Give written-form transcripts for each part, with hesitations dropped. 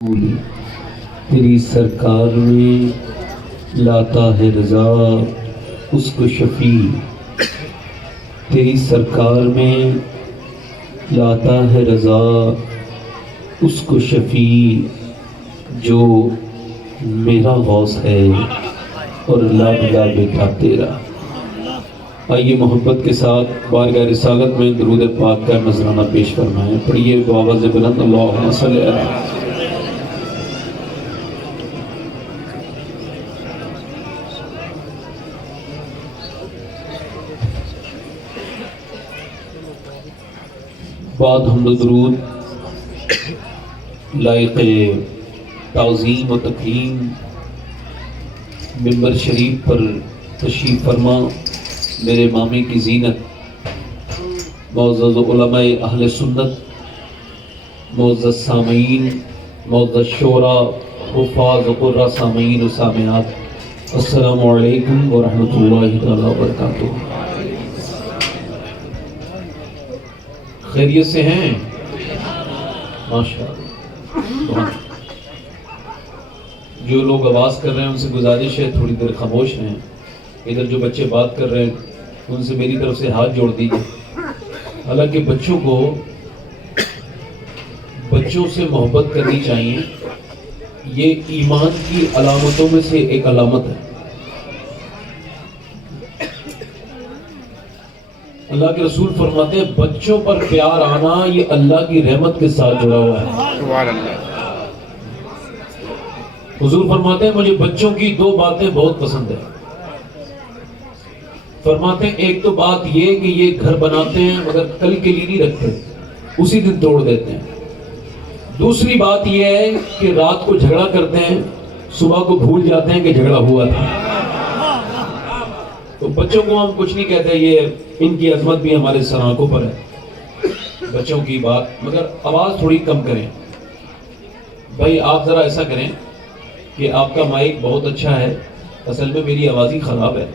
تیری سرکار میں لاتا ہے رضا اس کو شفیع، تیری سرکار میں لاتا ہے رضا اس کو شفیع، جو میرا غوث ہے اور لا بیٹا تیرا۔ آئیے محبت کے ساتھ بارگاہ رسالت میں درود پاک کا نذرانہ پیش فرمائیں۔ پڑھیے بآواز بلند اللہم صلی علیہ۔ بعد حمد و درود لائق تعظیم و تکریم منبر شریف پر تشریف فرما میرے مامی کی زینت، معزز علماء اہل سنت، معزز سامعین، معزز شعراء، حفاظ قراء سامعین و سامعات، السلام علیکم ورحمۃ اللہ تعالی وبرکاتہ۔ خیریت سے ہیں؟ ماشاءاللہ۔ جو لوگ آواز کر رہے ہیں ان سے گزارش ہے تھوڑی دیر خاموش ہیں۔ ادھر جو بچے بات کر رہے ہیں ان سے میری طرف سے ہاتھ جوڑ دیجیے۔ حالانکہ بچوں سے محبت کرنی چاہیے، یہ ایمان کی علامتوں میں سے ایک علامت ہے۔ اللہ کے رسول فرماتے ہیں بچوں پر پیار آنا یہ اللہ کی رحمت کے ساتھ جڑا ہوا ہے۔ حضور فرماتے ہیں مجھے بچوں کی دو باتیں بہت پسند ہیں۔ فرماتے ہیں ایک تو بات یہ کہ یہ گھر بناتے ہیں مگر کل کے لیے نہیں رکھتے، اسی دن توڑ دیتے ہیں۔ دوسری بات یہ ہے کہ رات کو جھگڑا کرتے ہیں، صبح کو بھول جاتے ہیں کہ جھگڑا ہوا تھا۔ تو بچوں کو ہم کچھ نہیں کہتے، یہ ان کی عظمت بھی ہمارے سر آنکھوں پر ہے۔ بچوں کی بات مگر آواز تھوڑی کم کریں۔ بھائی آپ ذرا ایسا کریں کہ آپ کا مائک بہت اچھا ہے، اصل میں میری آواز ہی خراب ہے،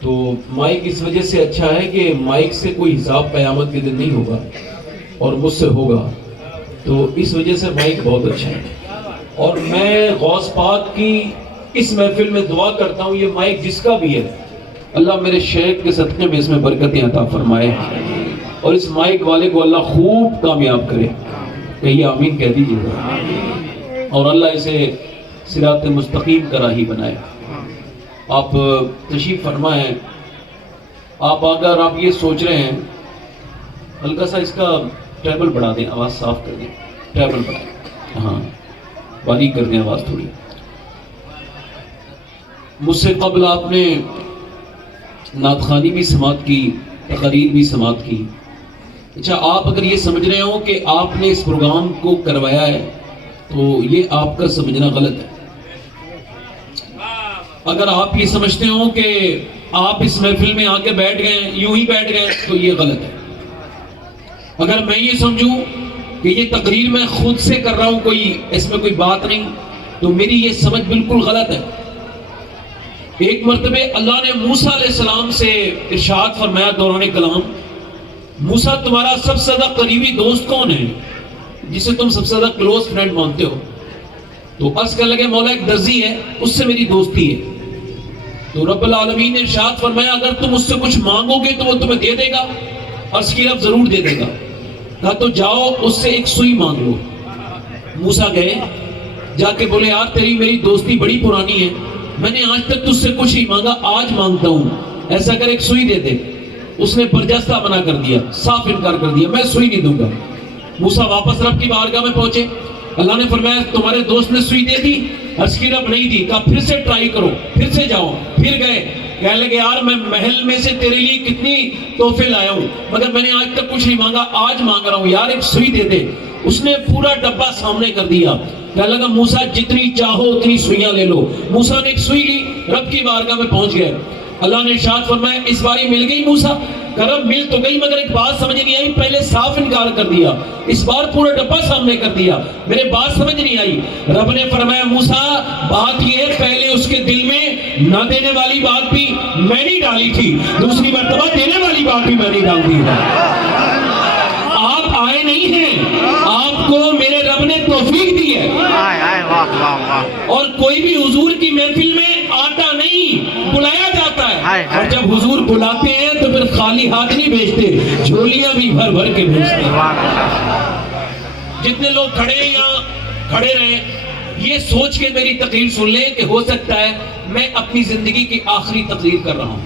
تو مائک اس وجہ سے اچھا ہے کہ مائک سے کوئی حساب قیامت کے دن نہیں ہوگا اور مجھ سے ہوگا، تو اس وجہ سے مائک بہت اچھا ہے۔ اور میں غوث پاک کی اس محفل میں دعا کرتا ہوں یہ مائک جس کا بھی ہے اللہ میرے شیخ کے صدقے میں اس میں برکتیں عطا فرمائے اور اس مائک والے کو اللہ خوب کامیاب کرے۔ کہیے آمین کہہ دیجیے گا، اور اللہ اسے صراط مستقیم کا راہی بنائے۔ آپ تشریف فرمائیں۔ آپ اگر آپ یہ سوچ رہے ہیں ہلکا سا اس کا ٹیبل بڑھا دیں، آواز صاف کر دیں، ٹیبل بڑھائیں، ہاں باریک کر دیں آواز تھوڑی۔ مجھ سے قبل آپ نے نعت خوانی بھی سماعت کی، تقریر بھی سماعت کی۔ اچھا آپ اگر یہ سمجھ رہے ہو کہ آپ نے اس پروگرام کو کروایا ہے تو یہ آپ کا سمجھنا غلط ہے۔ اگر آپ یہ سمجھتے ہو کہ آپ اس محفل میں آ کے بیٹھ گئے، یوں ہی بیٹھ گئے، تو یہ غلط ہے۔ اگر میں یہ سمجھوں کہ یہ تقریر میں خود سے کر رہا ہوں، اس میں کوئی بات نہیں، تو میری یہ سمجھ بالکل غلط ہے۔ ایک مرتبہ اللہ نے موسیٰ علیہ السلام سے ارشاد فرمایا دوران کلام، موسیٰ تمہارا سب سے زیادہ قریبی دوست کون ہے جسے تم سب سے زیادہ کلوز فرینڈ مانتے ہو؟ تو عرض کرنے لگے مولا ایک درزی ہے، اس سے میری دوستی ہے۔ تو رب العالمین نے ارشاد فرمایا اگر تم اس سے کچھ مانگو گے تو وہ تمہیں دے دے گا؟ عرض کی اب ضرور دے دے گا۔ کہا تو جاؤ اس سے ایک سوئی مانگ لو۔ موسیٰ گئے، جا کے بولے یار تیری میری دوستی بڑی پرانی ہے، میں نے آج تک تجھ سے کچھ نہیں مانگا، آج مانگتا ہوں، ایسا کر ایک سوئی دے دے۔ اس نے برجستہ منع کر دیا، صاف انکار کر دیا، میں سوئی نہیں دوں گا۔ موسیٰ واپس رب کی بارگاہ میں پہنچے، اللہ نے فرمایا تمہارے دوست نے سوئی دے دی؟ عرض کی رب نہیں دی۔ کہا پھر سے ٹرائی کرو، پھر سے جاؤ، پھر گئے، کہنے لگے یار میں محل میں سے تیرے لیے کتنی تحفے لایا ہوں مگر میں نے آج تک کچھ نہیں مانگا، آج مانگ رہا ہوں، یار ایک سوئی دے دے۔ اس نے پورا ڈبہ سامنے کر دیا، کہنے لگا موسیٰ جتنی چاہو اتنی سوئیاں لے لو۔ موسیٰ نے ایک سوئی لی، رب کی بارگاہ میں پہنچ گئے۔ اللہ نے ارشاد فرمایا اس باری مل گئی موسیٰ؟ کرم مل تو گئی مگر ایک بات سمجھ نہیں آئی، پہلے صاف انکار کر دیا، اس بار پورا ڈبہ سامنے کر دیا، میرے بات سمجھ نہیں آئی۔ رب نے فرمایا موسیٰ بات یہ ہے پہلے اس کے دل میں نہ دینے والی بات بھی میں نہیں ڈالی تھی، دوسری مرتبہ دینے والی بات بھی میں نہیں ڈال دی۔ آپ آئے نہیں ہیں، آپ کو میرے رب نے توفیق دی ہے کوئی بھی حضور کی محفل میں آتا نہیں، بلایا جاتا ہے، اور جب حضور بلاتے ہیں تو پھر خالی ہاتھ نہیں بھیجتے، جھولیاں بھی بھر بھر کے بھیجتے ہیں۔ جتنے لوگ کھڑے ہیں یہاں کھڑے رہیں، یہ سوچ کے میری تقریر سن لیں کہ ہو سکتا ہے میں اپنی زندگی کی آخری تقریر کر رہا ہوں۔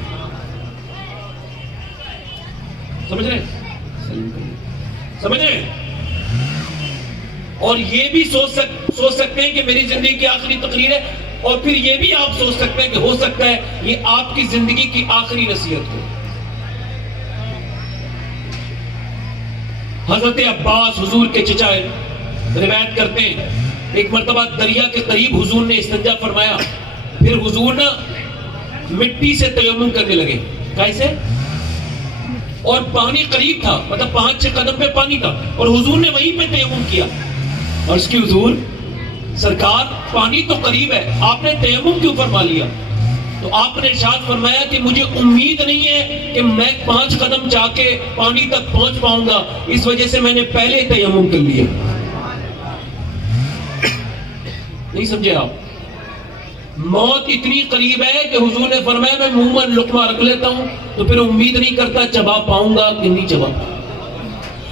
سمجھ رہے ہیں؟ اور یہ بھی سوچ سکتے ہیں کہ میری زندگی کی آخری تقریر ہے، اور پھر یہ بھی آپ سوچ سکتے ہیں کہ ہو سکتا ہے یہ آپ کی زندگی کی آخری نصیحت ہو۔ حضرت عباس حضور کے چچا روایت کرتے ہیں، ایک مرتبہ دریا کے قریب حضور نے استنجا فرمایا، پھر حضور نا مٹی سے تیمم کرنے لگے، کیسے؟ اور پانی قریب تھا، مطلب 5-6 قدم پہ پانی تھا، اور حضور نے وہیں پہ تیمم کیا، اور اس کی حضور سرکار پانی تو قریب ہے، آپ نے تیمم کیوں فرما لیا؟ تو آپ نے ارشاد فرمایا کہ مجھے امید نہیں ہے کہ میں 5 قدم جا کے پانی تک پہنچ پاؤں گا، اس وجہ سے میں نے پہلے تیمم کر لیا۔ نہیں سمجھے آپ؟ موت اتنی قریب ہے کہ حضور نے فرمایا میں منہ میں لقمہ رکھ لیتا ہوں تو پھر امید نہیں کرتا چبا پاؤں گا کہ نہیں چبا پاؤں گا۔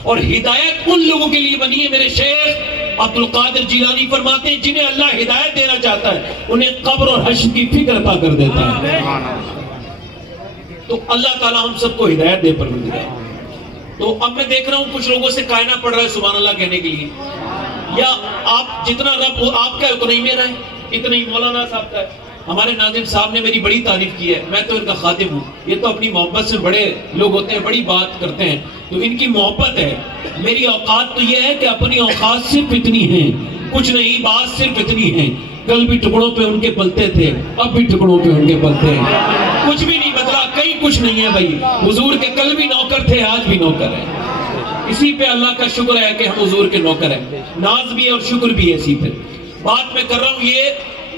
اور ہدایت ان لوگوں کے لیے بنی ہے، میرے شیخ عبد القادر جیلانی فرماتے ہیں جنہیں اللہ ہدایت دینا چاہتا ہے انہیں قبر اور حشر کی فکر عطا کر دیتا ہے۔ تو اللہ تعالیٰ ہم سب کو ہدایت دے پروردگار۔ تو اب میں دیکھ رہا ہوں کچھ لوگوں سے کائنا پڑ رہا ہے سبحان اللہ کہنے کے لیے، یا آپ جتنا رب آپ کا ہے اتنا ہی میرا ہے، اتنا ہی مولانا صاحب کا ہے۔ ہمارے ناظم صاحب نے میری بڑی تعریف کی ہے، میں تو ان کا خادم ہوں، یہ تو اپنی محبت سے بڑے لوگ ہوتے ہیں، بڑی بات کرتے ہیں، تو ان کی محبت ہے۔ میری اوقات تو یہ ہے کہ اپنی اوقات صرف اتنی ہیں، کچھ نہیں، بات صرف اتنی ہے، کل بھی ٹکڑوں پہ ان کے پلتے تھے، اب بھی ٹکڑوں پہ ان کے پلتے ہیں، کچھ بھی نہیں بدلا، کہیں کچھ نہیں ہے بھائی، حضور کے کل بھی نوکر تھے، آج بھی نوکر ہیں۔ اسی پہ اللہ کا شکر ہے کہ ہم حضور کے نوکر ہیں، ناز بھی ہے اور شکر بھی ہے اسی پہ۔ بات میں کر رہا ہوں یہ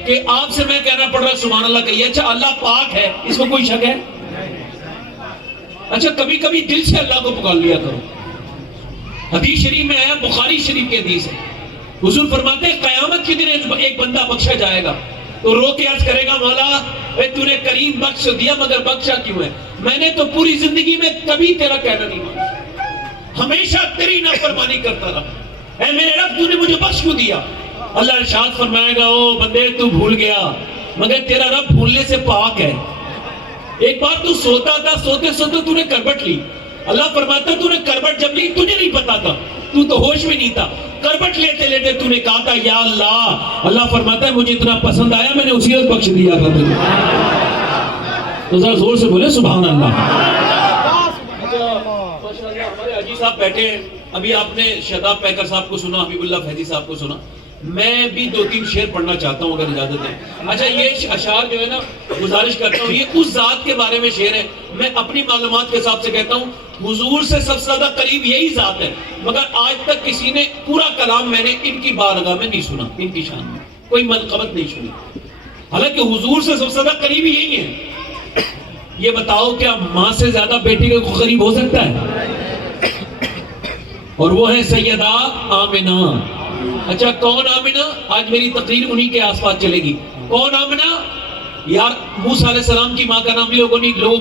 کہ آپ سے میں کہنا پڑ رہا ہے سبحان اللہ کہیے، اچھا اللہ پاک ہے، اس کو کوئی شک ہے؟ اچھا کبھی کبھی دل سے اللہ کو پکار لیا کرو۔ حدیث شریف میں ہے، بخاری شریف کی حدیث ہے، حضور فرماتے ہیں قیامت کے دن ایک بندہ بخشا جائے گا تو رو کے عرض کرے گا مولا اے تو نے کریم بخش دیا مگر بخشا کیوں ہے؟ میں نے تو پوری زندگی میں کبھی تیرا کہنا نہیں مانا، ہمیشہ تیری نافرمانی کرتا رہا، اے میرے رب تو نے مجھے بخش کیوں دیا؟ اللہ ارشاد فرمائے گا او بندے تو بھول گیا مگر تیرا رب بھولنے سے پاک ہے۔ ایک بار تو سوتا تھا، سوتے سوتے تو نے کربٹ لی، اللہ فرماتا تو نے کربٹ جب لی تجھے نہیں پتا تھا، تو تو ہوش میں نہیں تھا، کربٹ لیتے لیتے تو نے کہا تھا یا اللہ، اللہ فرماتا ہے مجھے اتنا پسند آیا میں نے اسی وقت بخش دیا تھا تجھے۔ تو ذرا زور سے بولے سبحان اللہ۔ ہمارے حاجی صاحب بیٹھے ہیں، ابھی آپ نے شاداب پیکر صاحب کو سنا، حبیب اللہ فیضی صاحب کو سنا، میں بھی 2-3 شعر پڑھنا چاہتا ہوں اگر اجازت ہے۔ اچھا یہ اشعار جو ہے نا گزارش کرتا ہوں، یہ اس ذات کے بارے میں شعر ہے، میں اپنی معلومات کے حساب سے کہتا ہوں حضور سے سب سے زیادہ قریب یہی ذات ہے، مگر آج تک کسی نے پورا کلام میں نے ان کی بارگاہ میں نہیں سنا، ان کی شان میں کوئی منقبت نہیں سنی، حالانکہ حضور سے سب سے زیادہ قریب یہی ہے۔ یہ بتاؤ کیا ماں سے زیادہ بیٹی کے قریب ہو سکتا ہے؟ اور وہ ہے سیدہ آمنہ۔ اچھا کون آمنہ؟ آج میری تقریر انہی کے آس پاس چلے گی۔ کون آمنہ؟ یار موسیٰ علیہ السلام کی ماں کا نام لوگوں کو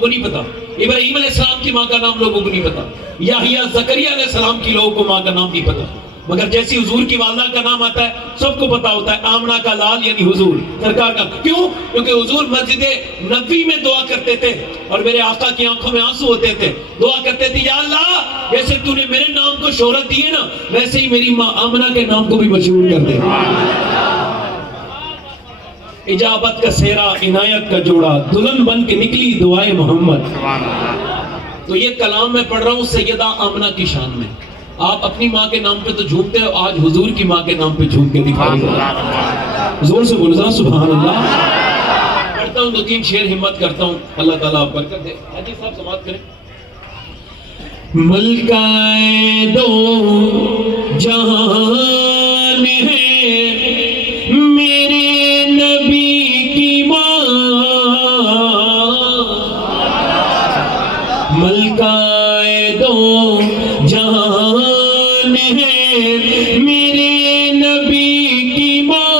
نہیں پتا، ابراہیم علیہ السلام کی ماں کا نام لوگوں کو نہیں پتا، یحییٰ زکریا علیہ السلام کی لوگوں کو ماں کا نام نہیں پتا، مگر جیسی حضور کی والدہ کا نام آتا ہے سب کو پتا ہوتا ہے، آمنہ کا لال یعنی حضور سرکار کا۔ کیوں؟ کیونکہ حضور مسجد نبوی میں دعا کرتے تھے اور میرے آقا کی آنکھوں میں آنسو ہوتے تھے، دعا کرتے تھے یا اللہ جیسے تو نے میرے نام کو شہرت دی ہے نا ویسے ہی میری ماں آمنہ کے نام کو بھی مشہور کر دے۔ اجابت کا سہرا عنایت کا جوڑا دلہن بن کے نکلی دعائے محمد۔ تو یہ کلام میں پڑھ رہا ہوں سیدہ آمنہ کی شان میں۔ آپ اپنی ماں کے نام پہ تو جھومتے ہو، آج حضور کی ماں کے نام پہ جھوم کے دکھائی گا۔ زور سے بولو ذرا سبحان اللہ۔ پڑھتا ہوں 2-3 شعر، ہمت کرتا ہوں، اللہ تعالیٰ آپ برکت دے۔ حاجی صاحب سماعت کریں۔ ملکہ دو جہان ہے میرے نبی کی ماں، ملکہ دو جہان ہے میرے نبی کی ماں،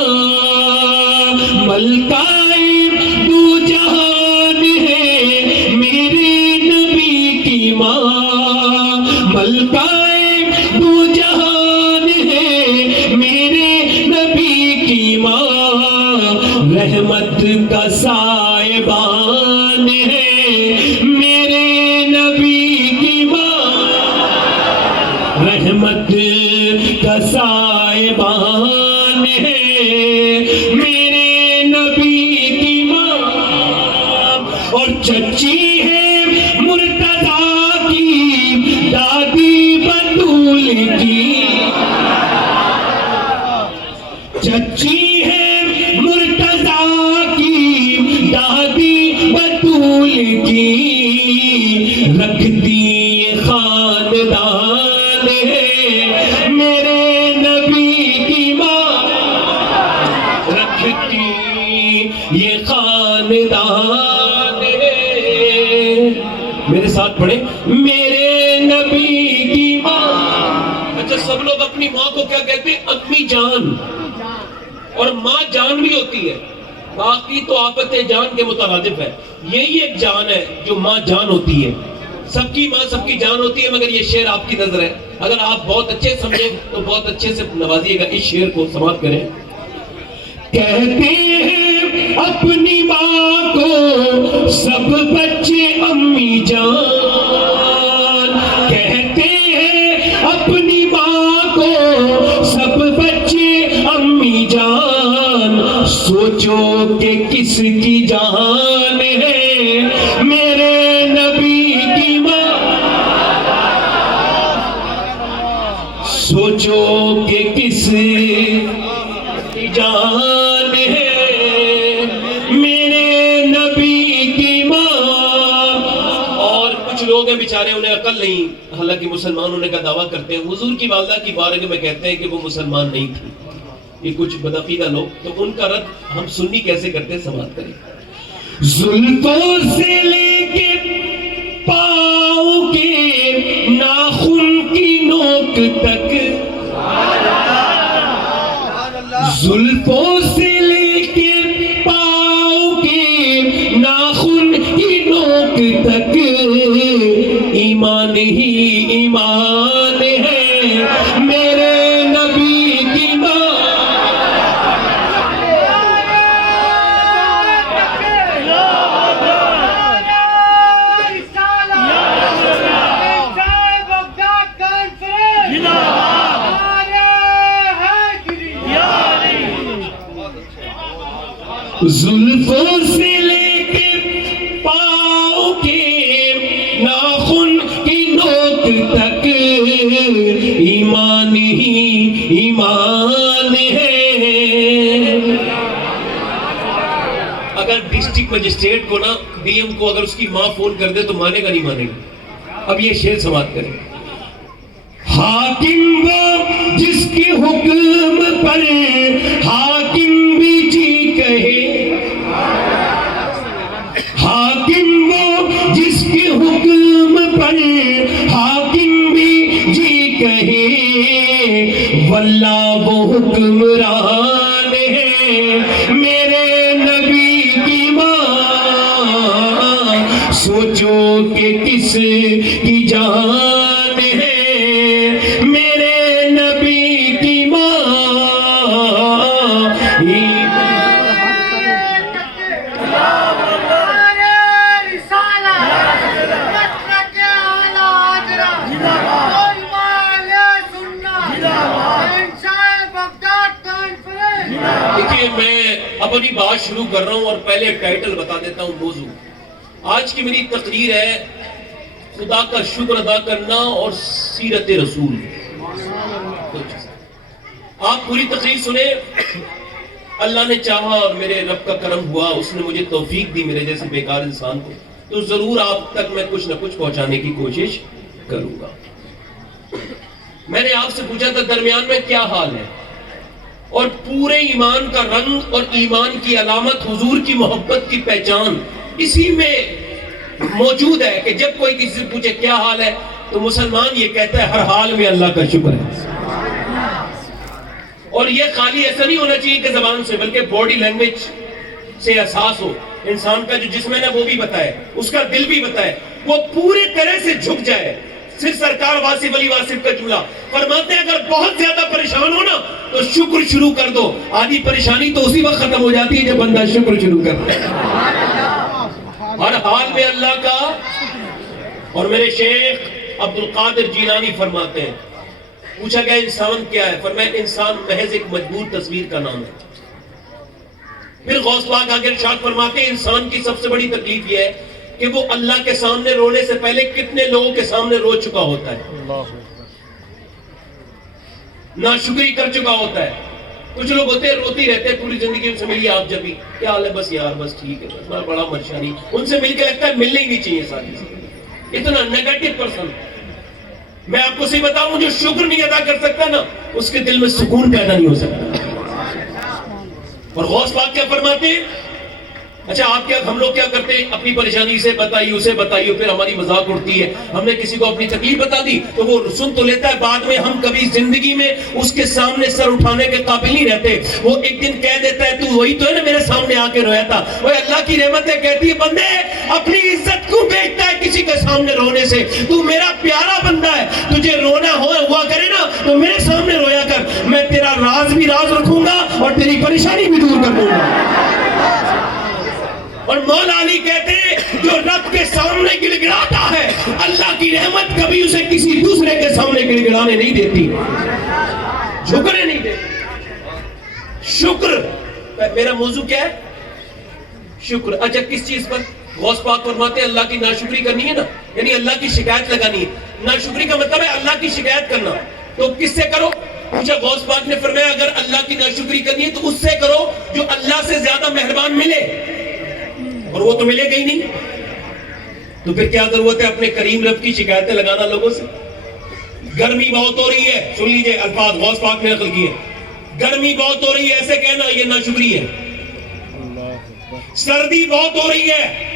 ملکہ دو جہان ہے میرے نبی کی ماں، ملکہ دو جہان ہے میرے نبی کی ماں، رحمت کا سائبان ہے میرے نبی کی ماں، رحمت کا سائبان ہے میرے نبی کی ماں، اور چچی ہے مرتضیٰ کی دادی بطول کی، چچی ہے مرتضیٰ کی دادی بطول کی، رکھتی یہ خاندان ہے میرے نبی کی ماں، رکھتی یہ خاندان ہے، میرے ساتھ پڑھیں، میرے نبی کی ماں۔ اچھا سب لوگ اپنی ماں کو کیا کہتے ہیں؟ امی جان، اور ماں جان بھی ہوتی ہے، باقی تو آفت جان کے مترادف ہے، یہی ایک جان ہے جو ماں جان ہوتی ہے۔ سب کی ماں سب کی جان ہوتی ہے، مگر یہ شعر آپ کی نظر ہے، اگر آپ بہت اچھے سمجھیں تو بہت اچھے سے نوازیے گا، اس شعر کو سماعت کریں۔ کہتے ہیں اپنی ماں کو سب بچے امی جان، کہتے ہیں اپنی ماں کو سب بچے امی جان، سوچو کہ کس کی جان ہے میرے نبی کی ماں، سوچو کہ کس کی جان ہے میرے نبی کی ماں۔ اور کچھ لوگ ہیں بیچارے انہیں عقل نہیں، حالانکہ مسلمان ہونے کا دعویٰ کرتے ہیں، حضور کی والدہ کی بارگاہ میں کہتے ہیں کہ وہ مسلمان نہیں تھی، یہ کچھ بدعقیدہ لوگ، تو ان کا رد ہم سنی کیسے کرتے ہیں، سماعت کریں۔ زلفوں سے لے کے پاؤں کے ناخن کی نوک تک، زلفوں سے لے کے پاؤں کے ناخن کی نوک تک، ایمان ہی ایمان ہے میرے نبی کی ماں، زلفوں سے لے کے پاؤں کے ناخن کی نوک تک، ایمان ہی ایمان ہے۔ اگر ڈسٹرکٹ مجسٹریٹ کو نا، ڈی ایم کو اگر اس کی ماں فون کر دے تو مانے گا نہیں مانے گا؟ اب یہ شعر سماعت کریں۔ حاکم وہ جس کے حکم پر حاکم بھی جی کہے، حاکم وہ جس کے حکم پر حاکم بھی جی کہے، واللہ وہ حکمران ہے میرے نبی کی ماں، سوچو کہ کس کی جان ہے میرے نبی کی ماں، میں اپنی بات شروع کر رہا ہوں اور پہلے ٹائٹل بتا دیتا ہوں۔ موضوع آج کی میری تقریر ہے خدا کا شکر ادا کرنا اور سیرت رسول۔ آپ پوری تقریر سنیں، اللہ نے چاہا اور میرے رب کا کرم ہوا، اس نے مجھے توفیق دی میرے جیسے بیکار انسان کو، تو ضرور آپ تک میں کچھ نہ کچھ پہنچانے کی کوشش کروں گا۔ میں نے آپ سے پوچھا تھا درمیان میں کیا حال ہے، اور پورے ایمان کا رنگ اور ایمان کی علامت حضور کی محبت کی پہچان اسی میں موجود ہے کہ جب کوئی کسی سے پوچھے کیا حال ہے تو مسلمان یہ کہتا ہے ہر حال میں اللہ کا شکر ہے۔ اور یہ خالی ایسا نہیں ہونا چاہیے کہ زبان سے، بلکہ باڈی لینگویج سے احساس ہو، انسان کا جو جسم ہے نا وہ بھی بتائے، اس کا دل بھی بتائے، وہ پورے طرح سے جھک جائے. صرف سرکار واصف علی واصف کا جملہ فرماتے ہیں اگر بہت زیادہ پریشان ہو نا تو شکر شروع کر دو. آدھی پریشانی تو اسی وقت ختم ہو جاتی ہے جب بندہ شکر شروع کرتا ہے. ہر حال میں اللہ کا. اور میرے شیخ عبد القادر جیلانی فرماتے ہیں، پوچھا گیا انسان کیا ہے؟ فرمایا انسان محض ایک مجبور تصویر کا نام ہے. پھر غوث پاک آگے ارشاد فرماتے ہیں انسان کی سب سے بڑی تکلیف یہ ہے کہ وہ اللہ کے سامنے رونے سے پہلے کتنے لوگوں کے سامنے رو چکا ہوتا ہے، ناشکری کر چکا ہوتا ہے. کچھ لوگ ہوتے ہیں روتی رہتے ہیں پوری زندگی، ان سے ملیے آپ جب بھی کیا حال ہے، بس یار بس ٹھیک ہے، بس میں بڑا پریشانی. ان سے مل کے لگتا ہے ملنا ہی نہیں چاہیے ساتھی سے. اتنا نیگیٹو پرسن. میں آپ کو صحیح بتاؤں جو شکر نہیں ادا کر سکتا نا اس کے دل میں سکون پیدا نہیں ہو سکتا. اور غوث پاک کیا فرماتے ہیں؟ اچھا آپ کیا، ہم لوگ کیا کرتے ہیں؟ اپنی پریشانی سے بتائیے، اسے بتائیے، پھر ہماری مذاق اڑتی ہے. ہم نے کسی کو اپنی تکلیف بتا دی تو وہ سن تو لیتا ہے، بعد میں ہم کبھی زندگی میں اس کے سامنے سر اٹھانے کے قابل نہیں رہتے. وہ ایک دن کہہ دیتا ہے تو وہی تو ہے نا میرے سامنے آ کے رویا تھا. وہ اللہ کی رحمتیں کہتی ہے بندے اپنی عزت کیوں بیچتا ہے کسی کے سامنے رونے سے؟ تو میرا پیارا بندہ ہے، تجھے رونا ہوا کرے نا تو میرے سامنے رویا کر، میں تیرا راز بھی راز رکھوں گا اور تیری پریشانی بھی دور کر دوں گا. اور مولا علی کہتے ہیں جو رب کے سامنے گڑگڑاتا ہے اللہ کی رحمت کبھی اسے کسی دوسرے کے سامنے گڑگڑانے نہیں دیتی، جھکنے نہیں دیتی. شکر. میرا موضوع کیا ہے؟ شکر. اچھا کس چیز پر؟ غوث پاک فرماتے ہیں اللہ کی ناشکری کرنی ہے نا، یعنی اللہ کی شکایت لگانی ہے. ناشکری کا مطلب ہے اللہ کی شکایت کرنا. تو کس سے کرو؟ پوچھا غوث پاک نے فرمایا اگر اللہ کی ناشکری کرنی ہے تو اس سے کرو جو اللہ سے زیادہ مہربان ملے، اور وہ تو ملے گا ہی نہیں. تو پھر کیا ضرورت ہے اپنے کریم رب کی شکایتیں لگانا لوگوں سے؟ گرمی بہت ہو رہی ہے، سن لیجئے الفاظ غوث پاک نے نقل کیے، گرمی بہت ہو رہی ہے ایسے کہنا یہ ناشکری ہے. سردی بہت ہو رہی ہے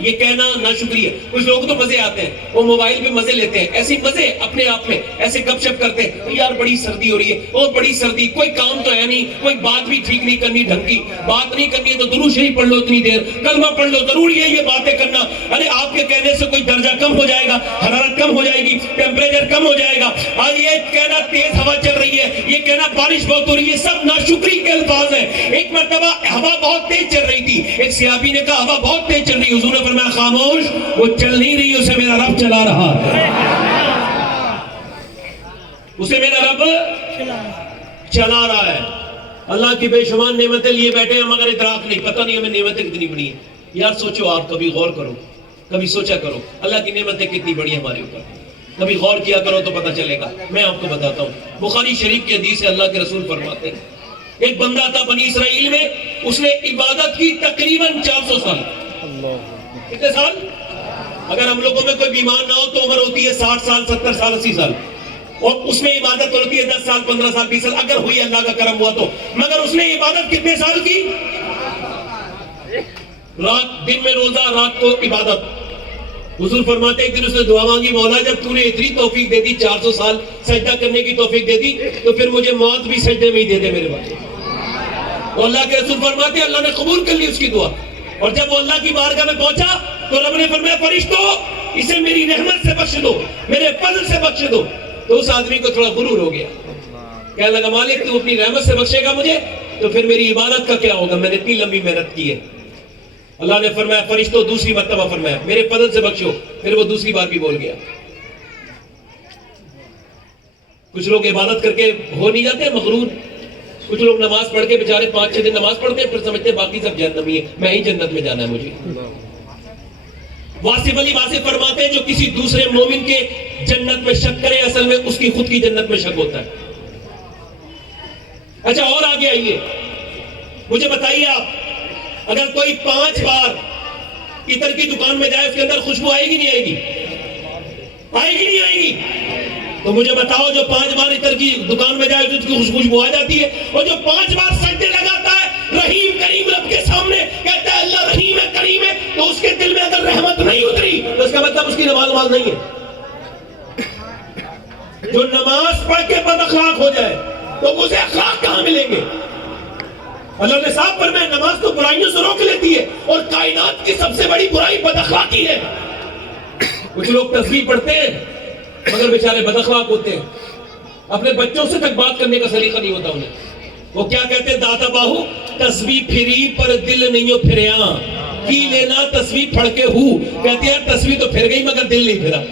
یہ کہنا ناشکری ہے. کچھ لوگ تو مزے آتے ہیں، وہ موبائل پہ مزے لیتے ہیں، ایسے مزے اپنے آپ میں ایسے گپ شپ کرتے ہیں، یار بڑی سردی ہو رہی ہے، اور بڑی سردی، کوئی کام تو ہے نہیں، کوئی بات بھی ٹھیک نہیں کرنی، ڈھنگ کی بات نہیں کرنی ہے تو درود شریف پڑھ لو اتنی دیر، کلمہ پڑھ لو، ضروری ہے یہ باتیں کرنا. ارے آپ کے کہنے سے کوئی درجہ کم ہو جائے گا، حرارت کم ہو جائے گی، ٹیمپریچر کم ہو جائے گا. آج یہ کہنا تیز ہوا چل رہی ہے، یہ کہنا بارش بہت ہو رہی ہے، سب ناشکری کے الفاظ ہیں. ایک مرتبہ ہوا بہت تیز چل رہی تھی، ایک صحابی نے کہا ہوا بہت تیز چل رہی ہے، حضور نے فرمایا خاموش، وہ چل نہیں رہی، اسے میرا رب چلا رہا ہے، اسے میرا رب چلا رہا ہے. اللہ کی بے شمار نعمتیں لیے بیٹھے ہیں مگر ادراک نہیں، پتہ نہیں ہمیں نعمتیں کتنی بڑی ہیں. یار سوچو، آپ کبھی غور کرو، کبھی سوچا کرو اللہ کی نعمتیں کتنی بڑی ہیں ہمارے اوپر. کبھی غور کیا کرو تو پتہ چلے گا. میں آپ کو بتاتا ہوں، بخاری شریف کی حدیث ہے، اللہ کے رسول فرماتے ہیں ایک بندہ تھا بنی اسرائیل میں، اس نے عبادت کی تقریباً 400 سال. کتنے سال؟ اگر ہم لوگوں میں کوئی بیمار نہ ہو تو عمر ہوتی ہے 60 سال، 70 سال، 80 سال، اور اس میں عبادت ہوتی ہے 10 سال، 15 سال، 20 سال، اگر ہوئی اللہ کا کرم ہوا تو. مگر اس نے عبادت کتنے سال کی؟ رات، دن میں روزہ، رات کو عبادت. حضور فرماتے ایک دن اس نے دعا مانگی، مولا جب تو نے اتنی توفیق دے دی، 400 سال سجدہ کرنے کی توفیق دے دی، تو پھر مجھے موت بھی سجدے میں ہی دے دے میرے بھائی. تو اللہ کے رسول فرماتے اللہ نے قبول کر لی اس کی دعا. اور جب وہ اللہ کی بارگاہ میں پہنچا تو رب نے فرمایا فرشتوں اسے میری رحمت سے بخش دو، میرے فضل سے بخش دو. تو اس آدمی کو تھوڑا غرور ہو گیا، کہنے لگا مالک تو اپنی رحمت سے بخشے گا مجھے تو پھر میری عبادت کا کیا ہوگا، میں نے اتنی لمبی محنت کی ہے. اللہ نے فرمایا فرشتوں دوسری مرتبہ فرمایا میرے فضل سے بخشو. پھر وہ دوسری بار بھی بول گیا. کچھ لوگ عبادت کر کے ہو نہیں جاتے مغرور. کچھ لوگ نماز پڑھ کے بیچارے 5-6 دن نماز پڑھتے ہیں، پھر سمجھتے ہیں باقی سب جہنمی ہے، میں ہی جنت میں جانا ہے مجھے. واصف علی واصف فرماتے ہیں جو کسی دوسرے مومن کے جنت میں شک کرے اصل میں اس کی خود کی جنت میں شک ہوتا ہے. اچھا اور آگے آئیے، مجھے بتائیے آپ اگر کوئی 5 بار عطر کی دکان میں جائے اس کے اندر خوشبو آئے گی نہیں آئے گی؟ آئے گی نہیں آئے گی؟ تو مجھے بتاؤ جو 5 بار عطر کی دکان میں جائے اس کی خوشبو آ جاتی ہے، اور جو 5 بار سجدے لگاتا ہے رحیم کریم رب کے سامنے کہتا ہے اللہ رحیم ہے کریم ہے، تو اس کے دل میں اگر رحمت نہیں اتری تو اس کا مطلب اس کی نماز نہیں ہے. جو نماز پڑھ کے بد اخلاق ہو جائے تو اسے اخلاق کہاں ملیں گے؟ اللہ نے صاحب فرمایا نماز تو برائیوں سے روک لیتی ہے اور کائنات کی سب سے بڑی برائی بد اخلاقی ہے. کچھ لوگ تسبیح پڑھتے ہیں مگر بیچارے بد اخلاق ہوتے ہیں, اپنے بچوں سے تک بات کرنے کا سلیقہ نہیں ہوتا انہیں. وہ کیا کہتے ہیں دادا باہو, تسبیح پھری پر دل نہیں پھریاں کی لینا تسبیح پھڑ کے ہو. کہتے ہیں تسبیح تو پھر گئی مگر دل نہیں پھرا.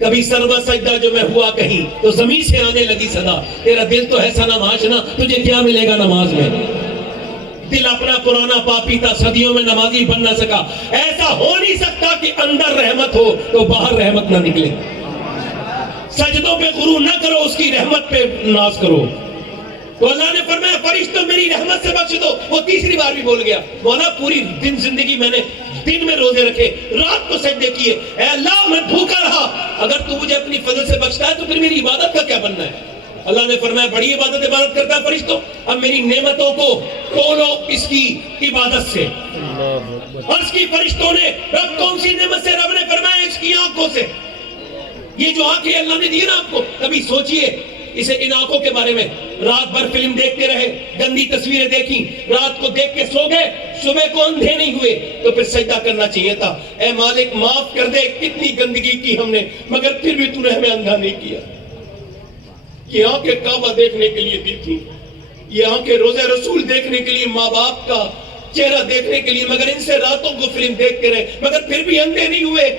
کبھی سروا سجدہ جو میں ہوا کہیں تو زمین سے آنے لگی صدا, تیرا دل تو ہے سنا معاشنا, تجھے کیا ملے گا نماز میں. دل اپنا پرانا پاپی تھا, صدیوں میں نمازی بن نہ سکا. ایسا ہو نہیں سکتا کہ اندر رحمت ہو تو باہر رحمت نہ نکلے. سجدوں پہ غرور نہ کرو, اس کی رحمت پہ ناز کرو. تو اللہ نے فرمایا فرشتوں میری رحمت سے بخش دو. وہ تیسری بار بھی بول گیا مولا پوری دن زندگی میں نے دن میں روزے رکھے, رات کو سجدے کیے, اے اللہ میں بھوکا رہا, اگر تو مجھے اپنی فضل سے بخشتا ہے تو پھر میری عبادت کا کیا بننا ہے. اللہ نے فرمایا بڑی عبادت کرتا ہے فرشتوں, اب میری نعمتوں کو تولو اس کی عبادت سے. عرض کی فرشتوں نے رب کون سی نعمت سے, رب نے فرمایا اس کی آنکھوں سے. یہ جو آنکھیں اللہ نے دی نا آپ کو, کبھی سوچئے اسے ان آنکھوں کے بارے میں. رات بھر فلم دیکھتے رہے, گندی تصویریں دیکھی, رات کو دیکھ کے سو گئے, صبح کو اندھے نہیں ہوئے, تو پھر سجدہ کرنا چاہیے تھا. اے مالک معاف کر دے, کتنی گندگی کی ہم نے, مگر پھر بھی تو نے ہمیں اندھا نہیں کیا. یہ آنکھیں کعبہ دیکھنے کے لیے دی تھی, یہ آنکھیں روزہ رسول دیکھنے کے لیے, ماں باپ کا چہرہ دیکھنے کے لیے, مگر ان سے راتوں کو فلم دیکھتے رہے, مگر پھر بھی اندھے نہیں ہوئے.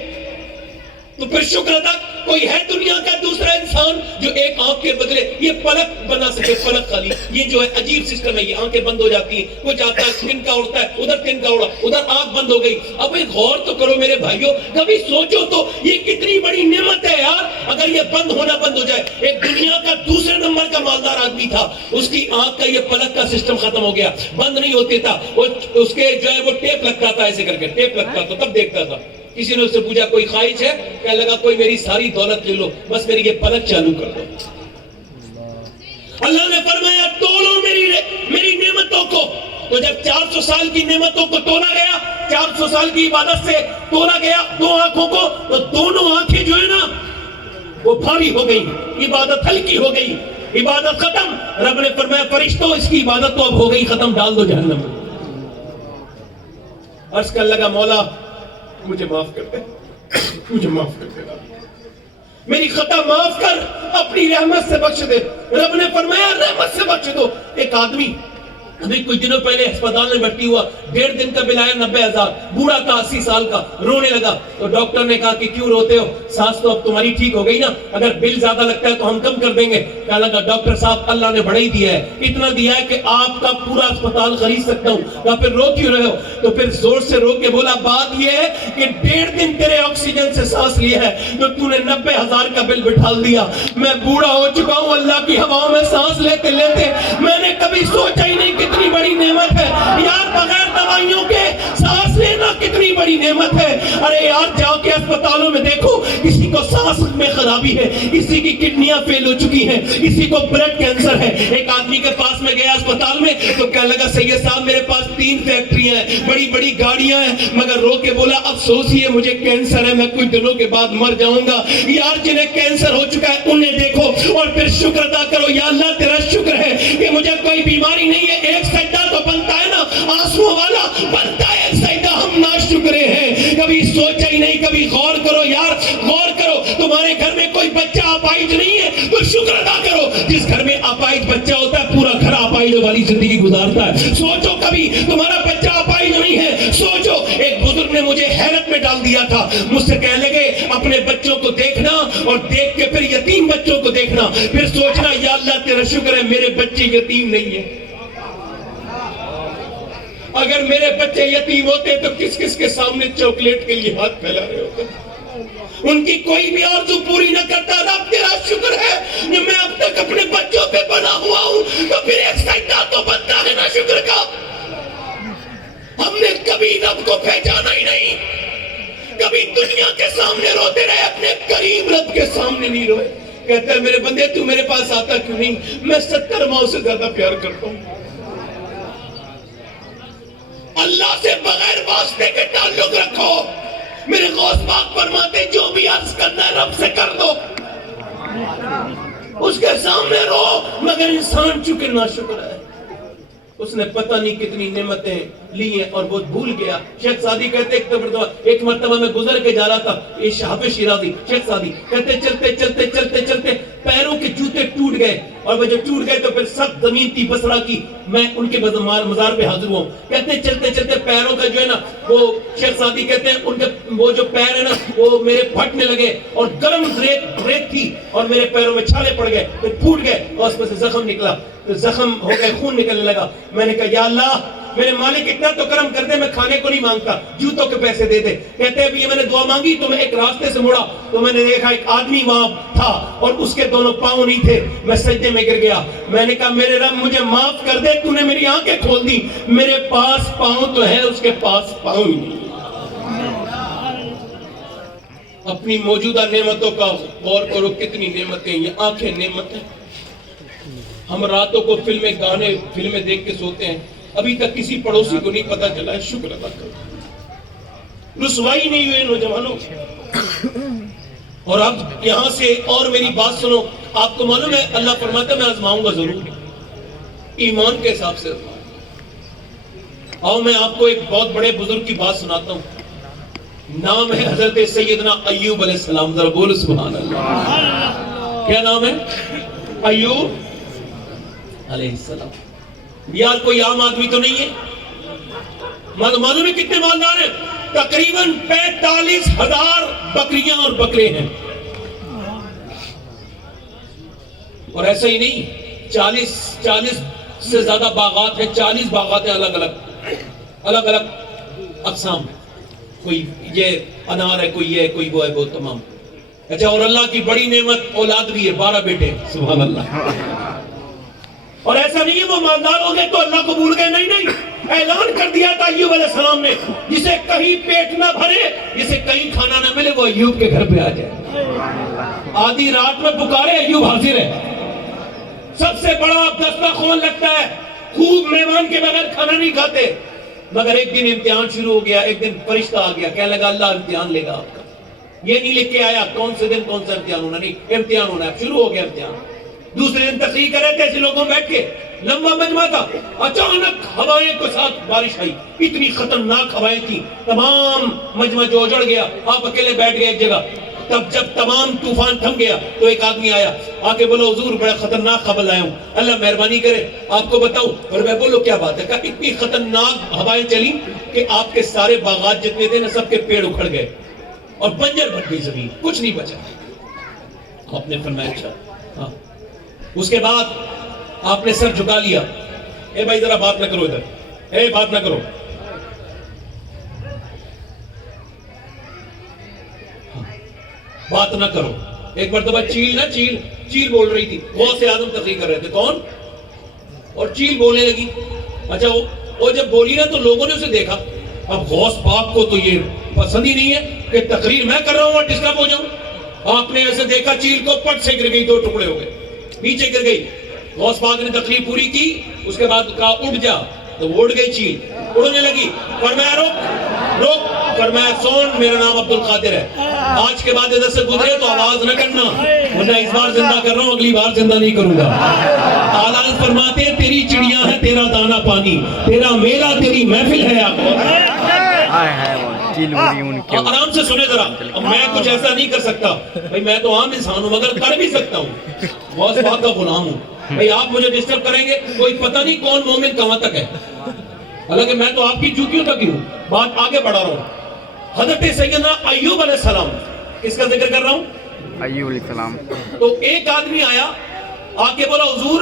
تو پھر شکر ادا, کوئی ہے دنیا کا دوسرا انسان جو ایک آنکھ کے بدلے یہ پلک بنا سکے, پلک خالی. یہ جو ہے عجیب سسٹم ہے, یہ آنکھیں بند ہو جاتی ہیں, وہ جاتا ہے تن کا اڑتا ہے, ادھر تن کا اڑا, ادھر آنکھ بند ہو گئی. اب ایک غور تو کرو میرے بھائیوں, کبھی سوچو تو یہ کتنی بڑی نعمت ہے یار, اگر یہ بند ہونا بند ہو جائے. ایک دنیا کا دوسرے نمبر کا مالدار آدمی تھا, اس کی آنکھ کا یہ پلک کا سسٹم ختم ہو گیا, بند نہیں ہوتے تھا, اس کے جو ہے وہ ٹیپ لگتا تھا, ایسے کر کے ٹیپ لگتا تو تب دیکھتا تھا. کسی نے اس سے پوچھا کوئی خواہش ہے, کہنے لگا کوئی میری ساری دولت لے لو, بس میری یہ پلک چالو کر دو. اللہ نے فرمایا تولو میری نعمتوں کو. تو جب 400 سال کی نعمتوں کو تولا گیا, 400 سال کی عبادت سے تولا گیا دو آنکھوں کو, تو دونوں آنکھیں جو ہے نا وہ بھاری ہو گئی, عبادت ہلکی ہو گئی, عبادت ختم. رب نے فرمایا فرشتوں اس کی عبادت تو اب ہو گئی ختم, ڈال دو جہنم میں. عرض کر لگا مولا مجھے معاف کر دے, مجھے معاف کر دے, میری خطا معاف کر, اپنی رحمت سے بخش دے. رب نے فرمایا رحمت سے بخش دو. ایک آدمی ابھی کچھ دنوں پہلے ہسپتال میں بھرتی ہوا, 1.5 دن کا بل آیا 90,000, بوڑھا تھا 80 سال کا, رونے لگا. تو ڈاکٹر نے کہا کہ کیوں روتے ہو, سانس تو اب تمہاری ٹھیک ہو گئی نا, اگر بل زیادہ لگتا ہے تو ہم کم کر دیں گے. کہا لگا ڈاکٹر صاحب اللہ نے بڑا ہی دیا ہے, اتنا دیا ہے کہ آپ کا پورا اسپتال خرید سکتا ہوں. کہا پھر رو کیوں رہے ہو, تو پھر زور سے رو کے بولا بات یہ ہے کہ 1.5 دن تیرے آکسیجن سے سانس لیا ہے تو تو نے 90,000 کا بل بٹھا دیا. میں بوڑھا ہو چکا ہوں, اللہ کی ہواؤں میں سانس لیتے لیتے میں نے کبھی سوچا ہی نہیں کتنی بڑی نعمت ہے یار, بغیر دوائیوں کے سانس لینا کتنی بڑی نعمت ہے. ارے یار جا کے اسپتالوں میں دیکھو, کسی کو سانس میں خرابی ہے, کسی کی کڈنیاں فیل ہو چکی ہیں, کسی کو بلڈ کینسر ہے. ایک آدمی کے پاس میں گیا اسپتال میں تو کہنے لگا سید صاحب میرے پاس 3 فیکٹریاں ہیں, بڑی بڑی گاڑیاں ہیں, مگر رو کے بولا افسوس ہی ہے مجھے کینسر ہے, میں کچھ دنوں کے بعد مر جاؤں گا. یار جنہیں کینسر ہو چکا ہے انہیں دیکھو اور پھر شکر ادا کرو, یا اللہ تیرا شکر ہے کہ مجھے کوئی بیماری نہیں ہے. ایک سجدہ تو بنتا ہے نا, آنسوؤں والا بنتا ہے ایک سجدہ, ہم ناشکرے ہیں. کبھی سوچا ہی نہیں, کبھی غور کرو یار, غور کرو. تمہارے گھر میں کوئی بچہ اپاہج نہیں ہے تو شکر ادا کرو. جس گھر میں اپاہج بچہ ہوتا ہے پورا گھر اپاہج والی زندگی گزارتا ہے. سوچو کبھی تمہارا بچہ اپاہج نہیں ہے, سوچو. ایک بزرگ نے مجھے حیرت میں ڈال دیا تھا, مجھ سے کہنے لگے اپنے بچوں کو دیکھنا اور دیکھ کے پھر یتیم بچوں کو دیکھنا, پھر سوچنا یا اللہ تیرا شکر ہے میرے بچے یتیم نہیں ہیں. اگر میرے بچے یتیم ہوتے تو کس کس کے سامنے چاکلیٹ کے لیے ہاتھ پھیلا رہے ہوتے, ان کی کوئی بھی آرزو پوری نہ کرتا. رب تیرا شکر ہے جو میں اب تک اپنے بچوں پہ بنا ہوا ہوں, تو پھر ایک سجدہ تو بنتا ہے نا شکر کا. ہم نے کبھی رب کو پہچانا ہی نہیں, کبھی دنیا کے سامنے روتے رہے, اپنے کریم رب کے سامنے نہیں روئے. کہتا ہے میرے بندے تو میرے پاس آتا کیوں نہیں, میں 70 ماؤں سے زیادہ پیار کرتا ہوں. اللہ سے بغیر واسطے کے تعلق رکھو. میرے غوث پاک فرماتے جو بھی عرض کرنا ہے رب سے کر دو, اس کے سامنے رو. مگر انسان چونکہ ناشکر ہے, اس نے پتہ نہیں کتنی نعمتیں لی ہیں اور وہ بھول گیا. شیخ سعدی کہتے ایک مرتبہ میں گزر کے جا رہا تھا, یہ حافظ شیرازی شیخ سعدی کہتے چلتے چلتے چلتے چلتے پیروں کے جوتے ٹوٹ گئے, اور وہ جب ٹوٹ گئے تو پھر سخت زمین تھی بصرہ کی, میں ان کے مزار پہ حاضر ہوں. کہتے چلتے چلتے پیروں کا جو ہے نا وہ شیخ سعدی کہتے ہیں ان کے وہ جو پیر ہے نا وہ میرے پھٹنے لگے, اور گرم ریت تھی اور میرے پیروں میں چھالے پڑ گئے, پھر پھوٹ گئے اور اس میں سے زخم نکلا, تو زخم ہو گئے, خون نکلنے لگا. میں نے کہا یا اللہ میرے مالک اتنا تو کرم کر دے, میں کھانے کو نہیں مانگتا, جوتوں کے پیسے دے دے. کہتے ابھی میں نے دعا مانگی تو میں ایک راستے سے مڑا تو میں نے دیکھا ایک آدمی وہاں تھا اور اس کے دونوں پاؤں نہیں تھے. میں سجدے میں گر گیا, میں نے کہا میرے رب مجھے معاف کر دے, تو نے میری آنکھیں کھول دی, میرے پاس پاؤں تو ہے, اس کے پاس پاؤں ہی نہیں. اپنی موجودہ نعمتوں کا غور کرو, کتنی نعمتیں, یہ آنکھیں نعمت ہیں. ہم راتوں کو فلمیں دیکھ کے سوتے ہیں, ابھی تک کسی پڑوسی کو نہیں پتا چلا ہے, شکر ادا کرو. رسوائی نہیں ہوئی نوجوانوں. اور اب یہاں سے اور میری بات سنو, آپ کو معلوم ہے اللہ فرماتا ہے میں آزماؤں گا ضرور, ایمان کے حساب سے آزماؤں. آؤ میں آپ کو ایک بہت بڑے بزرگ کی بات سناتا ہوں. نام ہے حضرت سیدنا ایوب علیہ السلام. ذرا بولو سبحان اللہ. کیا نام ہے؟ ایوب علیہ السلام. یار کوئی عام آدمی تو نہیں ہے. معلوم ہے کتنے مالدار ہیں؟ تقریباً 45,000 بکریاں اور بکرے ہیں. اور ایسا ہی نہیں, 40 سے زیادہ باغات ہیں, 40 باغات ہیں الگ الگ اقسام. کوئی یہ انار ہے, کوئی یہ, کوئی وہ ہے, وہ تمام. اچھا, اور اللہ کی بڑی نعمت اولاد بھی ہے, 12 بیٹے. سبحان اللہ. اور ایسا نہیں ہے وہ مالدار ہو گئے تو اللہ کو بھول گئے, نہیں, اعلان کر دیا تھا ایوب علیہ السلام نے, جسے کہیں پیٹ نہ بھرے, جسے کہیں کھانا نہ ملے, وہ ایوب کے گھر پہ آ جائے. آدھی رات میں پکارے, ایوب حاضر ہے. سب سے بڑا دسترخوان لگتا ہے, خوب مہمان کے بغیر کھانا نہیں کھاتے. مگر ایک دن امتحان شروع ہو گیا, ایک دن فرشتہ آ گیا, کہنے لگا اللہ امتحان لے گا آپ کا. یہ نہیں لکھ کے آیا کون سے دن کون سا امتحان ہونا, نہیں, امتحان ہونا ہے. شروع ہو گیا امتحان. دوسرے دن تقریر کر رہے تھے ایسے لوگوں بیٹھ کے, لمبا مجمع تھا, اچانک ہوائیں کے ساتھ بارش آئی. اتنی خطرناک ہوائیں تھی, تمام مجمع جو اجڑ گیا, آپ اکیلے بیٹھ گئے ایک جگہ. تب جب تمام طوفان تھم گیا تو ایک آدمی آیا, آ کے بولو حضور بڑا خطرناک خبر لایا ہوں, اللہ مہربانی کرے آپ کو بتاؤں. اور میں بولو کیا بات ہے؟ کہا اتنی خطرناک ہوائیں چلی کہ آپ کے سارے باغات جتنے تھے نا سب کے پیڑ اکھڑ گئے اور بنجر بن گئی زمین, کچھ نہیں بچا. آپ نے فرمایا اچھا. ہاں. اس کے بعد آپ نے سر جھکا لیا, اے بھائی ذرا بات نہ کرو ادھر, اے بات نہ کرو. بات نہ کرو. ایک مرتبہ چیل بول رہی تھی, غوث اعظم تقریر کر رہے تھے, کون, اور چیل بولنے لگی. اچھا وہ جب بولی نا تو لوگوں نے اسے دیکھا. اب غوث پاک کو تو یہ پسند ہی نہیں ہے کہ تقریر میں کر رہا ہوں اور ڈسٹرب ہو جاؤں. آپ نے ایسے دیکھا, چیل کو پٹ سے گر گئی, 2 ٹکڑے ہو گئے, نیچے گر گئی. غوث پاک نے تقریر پوری کی, اس کے بعد کہا اٹھ جا, تو وہ اٹھ گئی چیل, اڑنے لگی. فرمایا روک. فرمایا سون, میرا نام عبد القادر ہے, آج کے بعد ادھر سے گزرے تو آواز نہ کرنا, ورنہ اس بار زندہ کر رہا ہوں, اگلی بار زندہ نہیں کروں گا. اعلیٰ حضرت فرماتے ہیں تیری چڑیاں ہے تیرا دانا پانی, تیرا میلہ تیری محفل ہے. آرام سے سنے ذرا, میں کچھ ایسا نہیں کر سکتا بھائی, میں تو عام انسان ہوں مگر کر بھی سکتا ہوں, غوث پاک کا غلام ہوں. بھائی آپ مجھے ڈسٹرب کریں گے, کوئی پتہ نہیں کون مومن کہاں تک ہے, حالانکہ میں تو آپ کی جوتیوں تک ہی ہوں. بات آگے بڑھا رہا ہوں. حضرت سیدنا ایوب علیہ السلام, کس کا ذکر کر رہا ہوں؟ ایوب علیہ السلام. تو ایک آدمی آیا, آ کے بولا حضور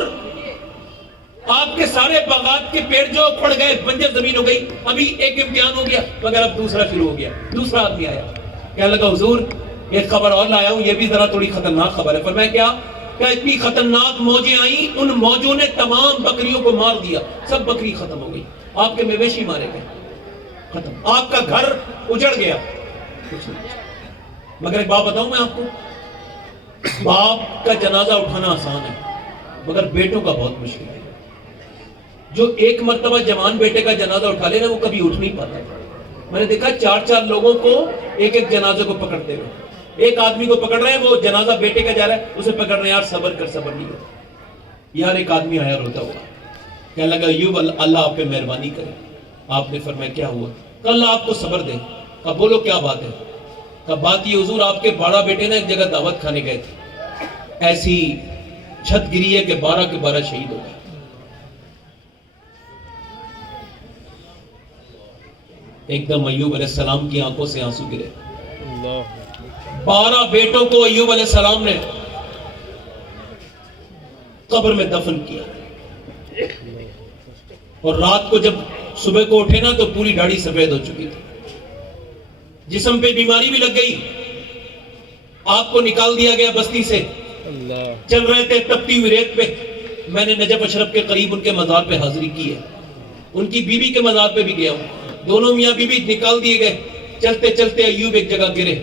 آپ کے سارے باغات کے پیڑ جو پڑ گئے, بنجر زمین ہو گئی, ابھی ایک امتحان ہو گیا مگر اب دوسرا شروع ہو گیا. دوسرا آدمی آیا, کہنے لگا حضور ایک خبر اور لایا ہوں, یہ بھی ذرا تھوڑی خطرناک خبر ہے. فرمایا کیا؟ کہ اتنی خطرناک موجیں آئیں, ان موجوں نے تمام بکریوں کو مار دیا, سب بکری ختم ہو گئی, آپ کے مویشی مارے گئے, ختم, آپ کا گھر اجڑ گیا. مگر ایک بات بتاؤں میں آپ کو, باپ کا جنازہ اٹھانا آسان ہے مگر بیٹوں کا بہت مشکل ہے. جو ایک مرتبہ جوان بیٹے کا جنازہ اٹھا لینا وہ کبھی اٹھ نہیں پاتا. میں نے دیکھا 4 لوگوں کو ایک جنازے کو پکڑتے ہوئے, ایک آدمی کو پکڑ رہے ہیں, وہ جنازہ بیٹے کا جا رہا ہے, اسے پکڑ رہے ہیں, یار صبر کر, صبر نہیں ہوتا. یار ایک آدمی آیا روتا ہوا, کہنے لگا ایوب اللہ آپ پہ مہربانی کرے. آپ نے فرمایا کیا ہوا؟ کہ اللہ آپ کو صبر دے. کہا بولو کیا بات ہے؟ کہا بات یہ حضور آپ کے بڑا بیٹے نے ایک جگہ دعوت کھانے گئے تھے, ایسی چھت گری ہے کہ 12 کے 12 شہید ہو گئے. ایک دم ایوب علیہ السلام کی آنکھوں سے آنسو گرے. 12 بیٹوں کو ایوب علیہ السلام نے قبر میں دفن کیا, اور رات کو جب صبح کو اٹھے نا تو پوری داڑھی سفید ہو چکی تھی, جسم پہ بیماری بھی لگ گئی. آپ کو نکال دیا گیا بستی سے, چل رہے تھے تپتی ہوئی ریت پہ. میں نے نجف اشرف کے قریب ان کے مزار پہ حاضری کی ہے, ان کی بیوی کے مزار پہ بھی گیا ہوں. دونوں میاں بیوی نکال دیے گئے. چلتے چلتے ایوب ایک جگہ گرے.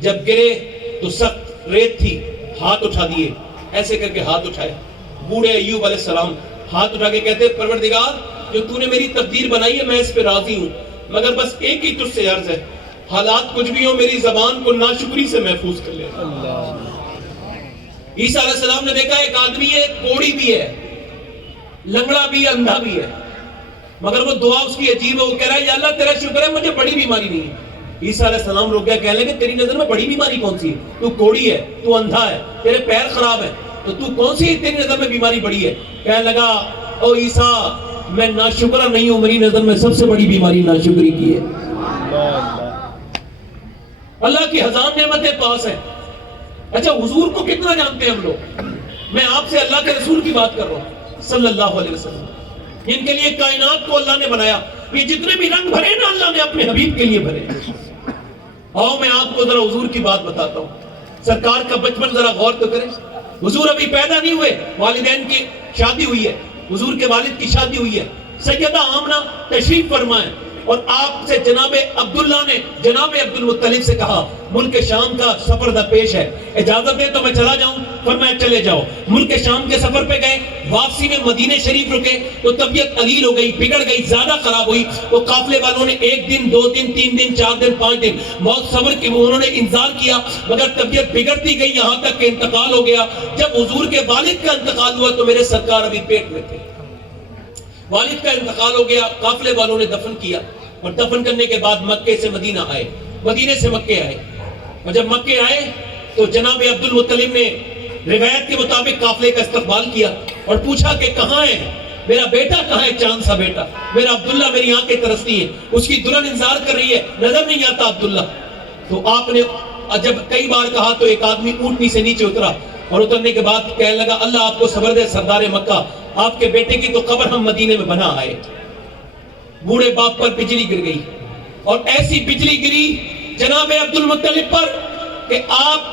جب گرے تو سخت ریت تھی, ہاتھ اٹھا دیے, ایسے کر کے ہاتھ اٹھائے. بوڑھے ایوب علیہ السلام ہاتھ اٹھا کے کہتے پروردگار جو تو نے میری تقدیر بنائی ہے میں اس پہ راضی ہوں, مگر بس ایک ہی تجھ سے عرض ہے, حالات کچھ بھی ہو میری زبان کو ناشکری سے محفوظ کر لے. عیسیٰ علیہ السلام نے دیکھا ایک آدمی ہے, کوڑی بھی ہے, لنگڑا بھی ہے, اندھا بھی ہے, مگر وہ دعا اس کی عجیب ہے. وہ کہہ رہا ہے یا اللہ تیرا شکر ہے مجھے بڑی بیماری نہیں ہے. عیسیٰ علیہ السلام رک گیا, کہنے لگے تیری نظر میں بڑی بیماری کون سی ہے؟ تو کوڑی ہے, تو اندھا ہے, تیرے پیر خراب ہے, تو کون سی تیری نظر میں بیماری بڑی ہے؟ کہنے لگا او عیسیٰ میں ناشکرہ نہیں ہوں, میری نظر میں سب سے بڑی بیماری ناشکری کی ہے. اللہ کی ہزار نعمتیں پاس ہیں. اچھا حضور کو کتنا جانتے ہیں ہم لوگ؟ میں آپ سے اللہ کے رسول کی بات کر رہا ہوں صلی اللہ علیہ وسلم, جن کے لیے کائنات کو اللہ نے بنایا. یہ جتنے بھی رنگ بھرے نا اللہ نے اپنے حبیب کے لیے بھرے. آؤ میں آپ کو ذرا حضور کی بات بتاتا ہوں. سرکار کا بچپن ذرا غور تو کریں. حضور ابھی پیدا نہیں ہوئے, والدین کی شادی ہوئی ہے, حضور کے والد کی شادی ہوئی ہے. سیدہ آمنہ تشریف فرمائیں, اور آپ سے جناب عبداللہ نے جناب عبد المطلب سے کہا ملک شام کا سفر دا پیش ہے, اجازت دے تو میں چلا جاؤں؟ فرمایا چلے جاؤ. ملک شام کے سفر پہ گئے, واپسی میں مدینے شریف رکے تو طبیعت علیل ہو گئی, بگڑ گئی, زیادہ خراب ہوئی. تو قافلے والوں نے 1 دن 2 دن 3 دن 4 دن 5 دن بہت صبر کی, انہوں نے انتظار کیا, مگر طبیعت بگڑتی گئی یہاں تک کہ انتقال ہو گیا. جب حضور کے والد کا انتقال ہوا تو میرے سرکار ابھی پیٹ میں تھے. والد کا انتقال ہو گیا, قافلے والوں نے دفن کیا, اور دفن کرنے کے بعد مکے سے مدینہ آئے, مدینے سے مکے آئے. اور جب مکے آئے تو جناب عبد المطلب نے روایت کے مطابق قافلے کا استقبال کیا اور پوچھا کہ کہاں ہے میرا بیٹا, کہاں ہے چاند سا بیٹا میرا عبداللہ؟ میری آنکھیں ترستی ہیں, اس کی دلہن انتظار کر رہی ہے, نظر نہیں آتا عبداللہ. تو آپ نے جب کئی بار کہا تو ایک آدمی اونٹنی سے نیچے اترا, اور اترنے کے بعد کہنے لگا اللہ آپ کو صبر دے سردار مکہ, آپ کے بیٹے کی تو قبر ہم مدینے میں بنا آئے. بوڑھے باپ پر بجلی گر گئی, اور ایسی بجلی گری جناب عبد المطلب پر کہ آپ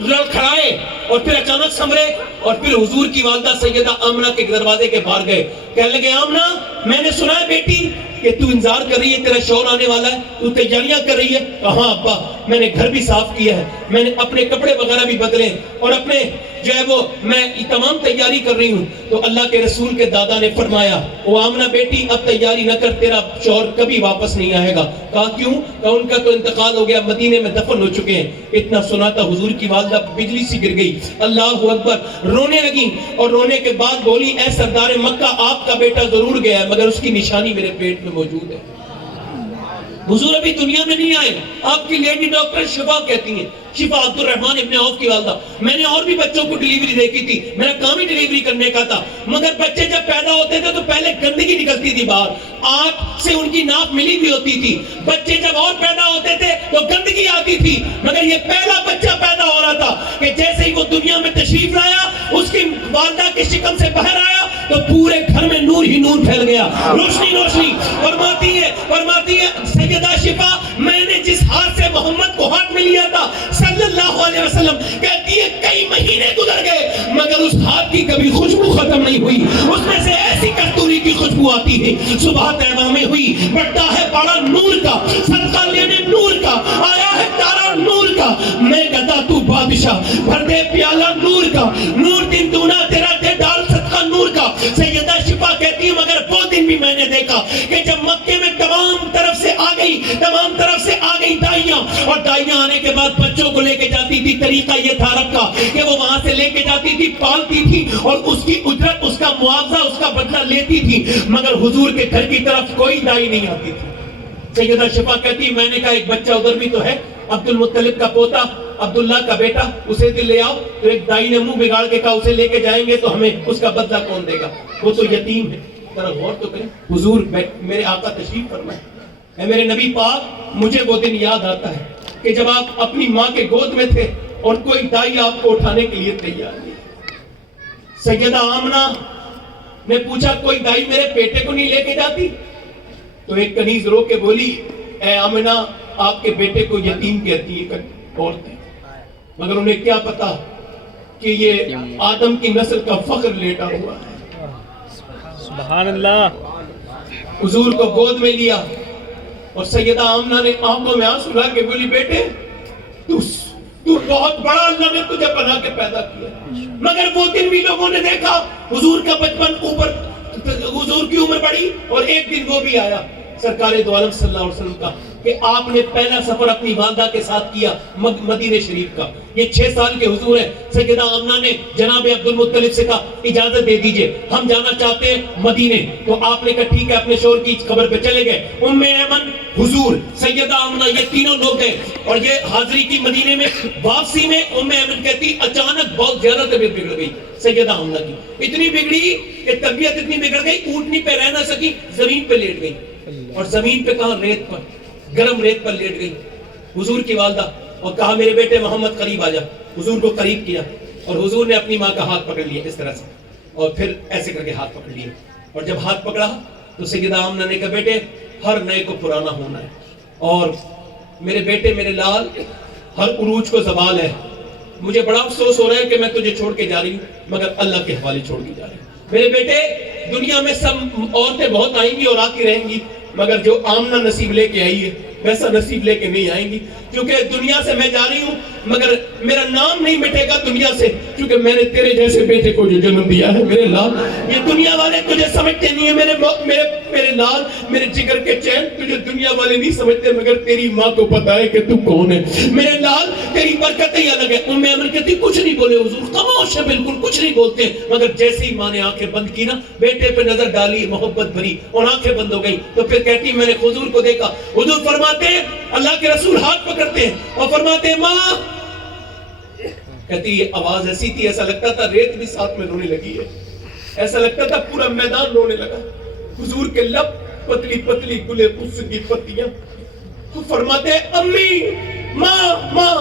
لڑکھڑائے اور پھر اچانک سنبھلے, اور پھر حضور کی والدہ سیدہ آمنہ کے دروازے کے باہر گئے. کہنے لگے آمنہ میں نے سنا ہے بیٹی کہ تو انتظار کر رہی ہے, تیرا شوہر آنے والا ہے, تو تیاریاں کر رہی ہے؟ کہاں ابا, میں نے گھر بھی صاف کیا ہے, میں نے اپنے کپڑے وغیرہ بھی بدلے, اور اپنے جو ہے وہ میں تمام تیاری کر رہی ہوں. تو اللہ کے رسول کے دادا نے فرمایا او آمنہ بیٹی اب تیاری نہ کر, تیرا شوہر کبھی واپس نہیں آئے گا. کہا کیوں؟ کہا ان کا تو انتقال ہو گیا, مدینے میں دفن ہو چکے ہیں. اتنا سنا تھا حضور کی والدہ بجلی سی گر گئی, اللہ اکبر, رونے لگی, اور رونے کے بعد بولی اے سردار مکہ آپ کا بیٹا ضرور گیا ہے مگر اس کی نشانی میرے پیٹ میں موجود ہے. حضور ابھی دنیا میں نہیں آئے. آپ کی لیڈی ڈاکٹر شفا کہتی ہیں, شفا عبد الرحمن ابن عوف کی والدہ, میں نے اور بھی بچوں کو ڈیلیوری دیکھی تھی, میرا کام ہی ڈیلیوری کرنے کا تھا, مگر بچے جب پیدا ہوتے تھے تو پہلے گندگی نکلتی تھی باہر, آنکھ سے ان کی ناک ملی بھی ہوتی تھی. بچے جب اور پیدا ہوتے تھے تو گندگی آتی تھی, مگر یہ پہلا بچہ پیدا ہو رہا تھا کہ جیسے ہی وہ دنیا میں تشریف لایا, اس کی والدہ کے شکم سے باہر آیا تو پورے گھر میں نور ہی نور پھیل گیا, روشنی روشنی. فرماتی ہے سیدہ شفا میں نے جس ہاتھ سے محمد کو ہاتھ میں لیا تھا صلی اللہ علیہ وسلم, کہتی ہے کئی مہینے گزر گئے مگر اس ہاتھ کی کبھی خوشبو ختم نہیں ہوئی, اس میں سے ایسی کستوری کی خوشبو آتی ہے. صبح طیبہ میں ہوئی, بڑھتا ہے بڑا نور کا, صدقہ لینے نور کا, آیا ہے تارا نور کا, میں گدا تو بادشاہ, بھر دے پیالہ نور کا, نور دن دونا تیرا دے ڈال صدقہ نور کا. سیدہ شفا کہتی ہے مگر وہ دن بھی میں نے دیکھا کہ جب مکے میں تمام طرف سے آ گئی دائیاں, اور دائیاں آنے کے بعد بچوں کو لے کے جاتی تھی. طریقہ یہ تھا عرب کا کہ وہ وہاں سے لے کے جاتی تھی, پالتی تھی, اور اس کی اجرت اس کا کا معاوضہ اس کا بدلہ لیتی تھی، مگر حضور کے گھر کی طرف کوئی دائی نہیں آتی تھی۔ سیدہ شفا کہتی میں نے کہا ایک بچہ ادھر بھی تو ہے، عبد المطلب کا پوتا، عبداللہ کا بیٹا، اسے دل لے آؤ۔ تو ایک دائی نے منہ بگاڑ کے کہا اسے لے کے جائیں گے تو ہمیں اس کا بدلہ کون دے گا، وہ تو یتیم ہے۔ ذرا غور تو کریں، حضور میرے آقا تشریف فرمائے، اے میرے نبی پاک، مجھے وہ دن یاد آتا ہے کہ جب آپ اپنی ماں کے گود میں تھے اور کوئی دائی آپ کو اٹھانے کے لیے تیار نہیں۔ سیدہ آمنہ نے پوچھا کوئی دائی میرے بیٹے کو نہیں لے کے جاتی؟ تو ایک کنیز رو کے بولی اے آمنہ آپ کے بیٹے کو یتیم کہتی ہے عورتیں، مگر انہیں کیا پتا کہ یہ آدم کی نسل کا فخر لیٹا ہوا ہے۔ سبحان اللہ۔ حضور کو گود میں لیا اور سیدہ آمنہ نے آنکھوں میں آنسو لا کے بولی بیٹے تو بہت بڑا اللہ نے تجھے بنا کے پیدا کیا، مگر وہ دن بھی لوگوں نے دیکھا حضور کا بچپن اوپر، حضور کی عمر بڑھی اور ایک دن وہ بھی آیا سرکار دو عالم صلی اللہ علیہ وسلم کا کہ آپ نے پہلا سفر اپنی والدہ کے ساتھ کیا مدینہ شریف کا۔ یہ 6 سال کے حضور ہیں۔ سیدہ آمنہ نے جناب عبد المطلب سے کہا اجازت دے دیجئے ہم جانا چاہتے ہیں مدینے، تو آپ نے کہا ٹھیک ہے، اپنے شوہر کی خبر پہ چلے گئے۔ ام ایمن، حضور، سیدہ آمنہ، یہ تینوں لوگ گئے اور یہ حاضری کی مدینے میں۔ واپسی میں ام ایمن کہتی اچانک بہت زیادہ طبیعت بگڑ گئی سیدہ آمنہ کی، اتنی بگڑی کہ طبیعت اتنی بگڑ گئی اونٹنی پہ رہ نہ سکی، زمین پہ لیٹ گئی، اور زمین پہ کہاں؟ ریت پر، گرم ریت پر لیٹ گئی حضور کی والدہ، اور کہا میرے بیٹے محمد قریب آ جا۔ حضور کو قریب کیا اور حضور نے اپنی ماں کا ہاتھ پکڑ لیا اس طرح سے، اور پھر ایسے کر کے ہاتھ پکڑ لیا، اور جب ہاتھ پکڑا تو سیدہ آمنہ نے کہا بیٹے ہر نئے کو پرانا ہونا ہے، اور میرے بیٹے میرے لال ہر عروج کو زوال ہے، مجھے بڑا افسوس ہو رہا ہے کہ میں تجھے چھوڑ کے جا رہی ہوں، مگر اللہ کے حوالے چھوڑ کے جا رہی ہوں۔ میرے بیٹے دنیا میں سب عورتیں بہت آئیں گی اور آتی رہیں گی، مگر جو آمنہ نصیب لے کے آئی ہے ویسا نصیب لے کے نہیں آئیں گی، کیونکہ دنیا سے میں جا رہی ہوں مگر میرا نام نہیں مٹے گا دنیا سے، کیونکہ میں نے تیرے جیسے بیٹے کو جو جنم دیا ہے میرے لال۔ یہ دنیا والے تجھے سمجھتے نہیں ہیں میرے لال، میرے جگر کے چین، تجھے دنیا والے نہیں سمجھتے، مگر تیری ماں کو پتا ہے کہ تو کون ہے میرے لال، تیری برکتیں ہی الگ ہے۔ ام ایمن کہتی کچھ نہیں بولے حضور، خاموش ہے بالکل کچھ نہیں بولتے، مگر جیسے ہی ماں نے آنکھیں بند کی نا، بیٹے پہ نظر ڈالی محبت بھری اور آنکھیں بند ہو گئی، تو پھر کہتی میں نے حضور کو دیکھا، حضور فرماتے ہیں اللہ کے رسول ہاتھ پکڑتے ہیں اور فرماتے ہیں ماں، کہتی یہ آواز ایسی تھی ایسا لگتا تھا ریت بھی ساتھ میں رونے لگی ہے، ایسا لگتا تھا پورا میدان رونے لگا۔ حضور کے لب پتلی پتلی گلے خس کی پتیاں، تو فرماتے ہیں امی، ماں، ماں،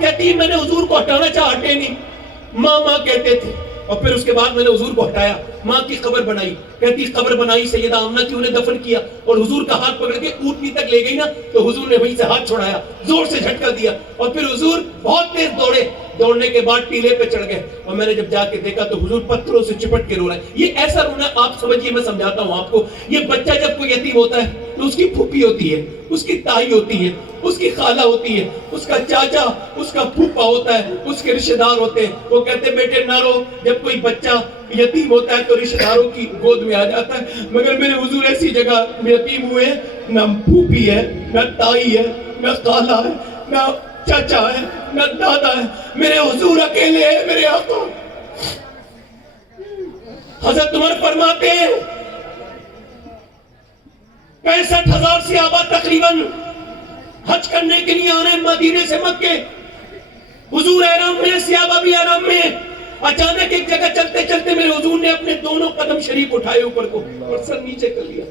کہتی میں نے حضور کو ہٹانا چاہا ہٹے نہیں، ماں ماں کہتے تھے، اور پھر اس کے بعد میں نے حضور کو ہٹایا، ماں کی قبر بنائی، کہتی قبر بنائی سیدہ آمنہ کی، انہیں دفن کیا اور حضور کا ہاتھ پکڑ کے اونٹنی تک لے گئی نا، تو حضور نے وہیں سے ہاتھ چھوڑایا، زور سے جھٹکا دیا، اور پھر حضور بہت تیز دوڑے، دوڑنے کے بعد ٹیلے پہ چڑھ گئے، اور میں نے جب جا کے دیکھا تو حضور پتھروں سے چپٹ کے رو رہے ہیں۔ یہ ایسا رونا آپ سمجھیے، میں سمجھاتا ہوں آپ کو، یہ بچہ جب کوئی یتیم ہوتا ہے تو اس کی پھوپھی ہوتی ہے، اس کی تائی ہوتی ہے، اس کی خالہ ہوتی ہے، اس کا چاچا، اس کا پھوپھا ہوتا ہے، اس کے رشتہ دار ہوتے ہیں، وہ کہتے ہیں بیٹے نہ رو، جب کوئی بچہ یتیم ہوتا ہے تو رشتہ داروں کی گود میں آ جاتا ہے، مگر میرے حضور ایسی جگہ یتیم ہوئے ہیں، نہ پھوپھی ہے، نہ تائی ہے، نہ خالہ ہے، نہ چاچا ہے، نہ دادا ہے، میرے حضور اکیلے ہیں میرے آقا۔ حضرت عمر فرماتے ہیں 65,000 صحابہ تقریباً حج کرنے کے لیے آنے مدینے سے مکے، حضور احرام میں، صحابہ بھی احرام میں، اچانک ایک جگہ چلتے چلتے میرے حضور نے اپنے دونوں قدم شریف اٹھائے اوپر کو اور سر نیچے کر لیا،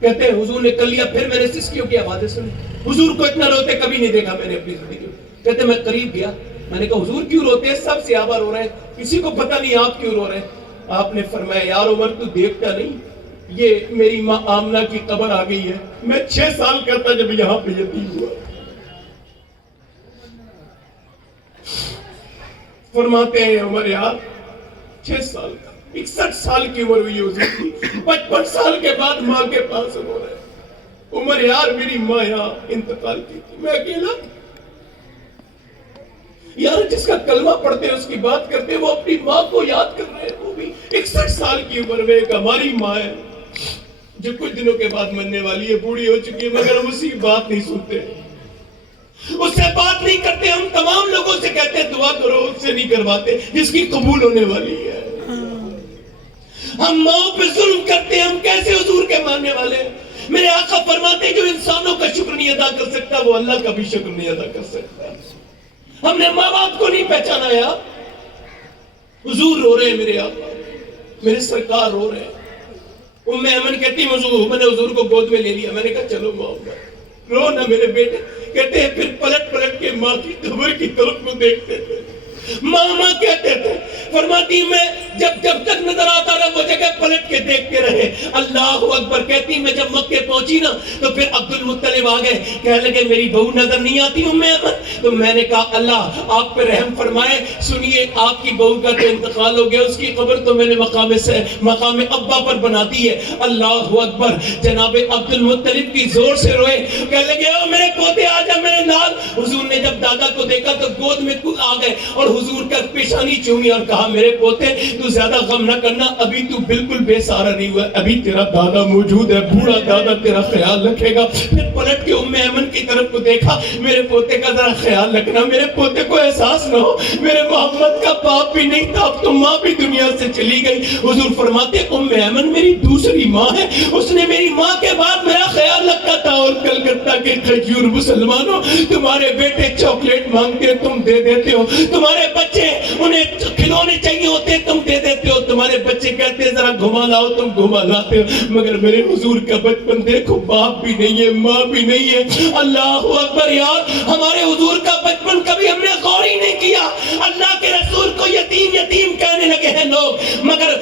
کہتے ہیں حضور نے کر لیا، پھر میں نے سسکیوں کی آوازیں سنی، حضور کو اتنا روتے کبھی نہیں دیکھا میں نے اپنی زندگی میں، کہتے میں قریب گیا، میں نے کہا حضور کیوں روتے ہیں؟ سب صحابہ رو رہے ہیں، کسی کو پتہ نہیں آپ کیوں رو رہے ہیں؟ آپ نے فرمایا یار عمر تو دیکھتا نہیں، یہ میری ماں آمنہ کی قبر آ گئی ہے، میں 6 سال کا تھا جب یہاں پہ یتیم ہوا۔ فرماتے ہیں عمر یار 6 سال کا، 61 سال کی عمر ہوئی حضور کی، 55 سال کے بعد ماں کے پاس رو رہے ہیں، عمر یار میری ماں یہاں انتقال کی تھی، میں اکیلا یار، جس کا کلمہ پڑھتے ہیں اس کی بات کرتے ہیں، وہ اپنی ماں کو یاد کر رہے ہیں، وہ بھی 61 سال کی عمر میں، ایک ہماری ماں ہے جو کچھ دنوں کے بعد مرنے والی ہے، بوڑھی ہو چکی ہے، مگر ہم اسی کی بات نہیں سنتے، اس سے بات نہیں کرتے، ہم تمام لوگوں سے کہتے ہیں دعا کرو، اس سے نہیں کرواتے جس کی قبول ہونے والی ہے۔ ہم ماؤں پہ ظلم کرتے ہیں، ہم کیسے حضور کے ماننے والے ہیں؟ میرے آقا فرماتے ہیں جو انسانوں کا شکر نہیں ادا کر سکتا وہ اللہ کا بھی شکر نہیں ادا کر سکتا۔ ہم نے ماں باپ کو نہیں پہچانا یار۔ حضور رو رہے ہیں، میرے آقا میرے سرکار رو رہے ہیں۔ ام ایمن کہتی میں نے حضور کو گود میں لے لیا، میں نے کہا چلو ماں رو نہ میرے بیٹے۔ کہتے ہیں پھر پلٹ پلٹ کے ماں کی قبر کی طرف کو دیکھتے تھے، ماما کہتے تھے، فرماتی میں جب تک نظر آتا رہا وہ جگہ پلٹ کے دیکھتے رہے۔ اللہ اکبر کہتی میں جب مکے پہنچی نا تو پھر عبد المطلب آ گئے، کہنے لگے میری بہو نظر نہیں آتی ام ایمن؟ تو میں نے کہا اللہ آپ پہ رحم فرمائے، سنیے آپ کی بہو کا تو انتقال ہو گیا، اس کی قبر تو میں نے مقام ابا پر بنا دی ہے۔ اللہ اکبر، جناب عبد المطلب کی زور سے روئے، کہنے لگے او میرے پوتے آ جا میرے نال۔ حضور نے جب دادا کو دیکھا تو گود میں آ گئے اور حضور کا پیشانی چومی اور کہا میرے پوتے تو زیادہ غم نہ کرنا، ابھی تو بالکل بے سہارا نہیں ہوا، ابھی تیرا دادا موجود ہے، بوڑھا دادا تیرا خیال رکھے گا۔ پھر پلٹ کے ام ایمن کی طرف کو دیکھا، میرے پوتے کا ذرا خیال رکھنا، میرے پوتے کو احساس نہ ہو میرے محمد کا باپ بھی نہیں تھا، اب تو ماں بھی دنیا سے چلی گئی۔ حضور فرماتے ام ایمن میری دوسری ماں ہے، اس نے میری ماں کے بعد میرا خیال رکھا تھا۔ اور کلکتہ کے کھجور مسلمانوں، تمہارے بیٹے چاکلیٹ مانگتے تم دے دیتے ہو، تمہارے بچے انہیں کھلونے چاہیے ہوتے تم دے دیتے ہو، تمہارے بچے کہتے ہیں ذرا گھما لاؤ تم گھما لاتے ہو، مگر میرے حضور کا بچپن دیکھو، باپ بھی نہیں ہے ماں بھی نہیں ہے۔ اللہ اکبر یار، ہمارے حضور کا بچپن کبھی ہم نے غور ہی نہیں کیا۔ اللہ کے رسول کو یتیم یتیم کہنے لگے ہیں لوگ، مگر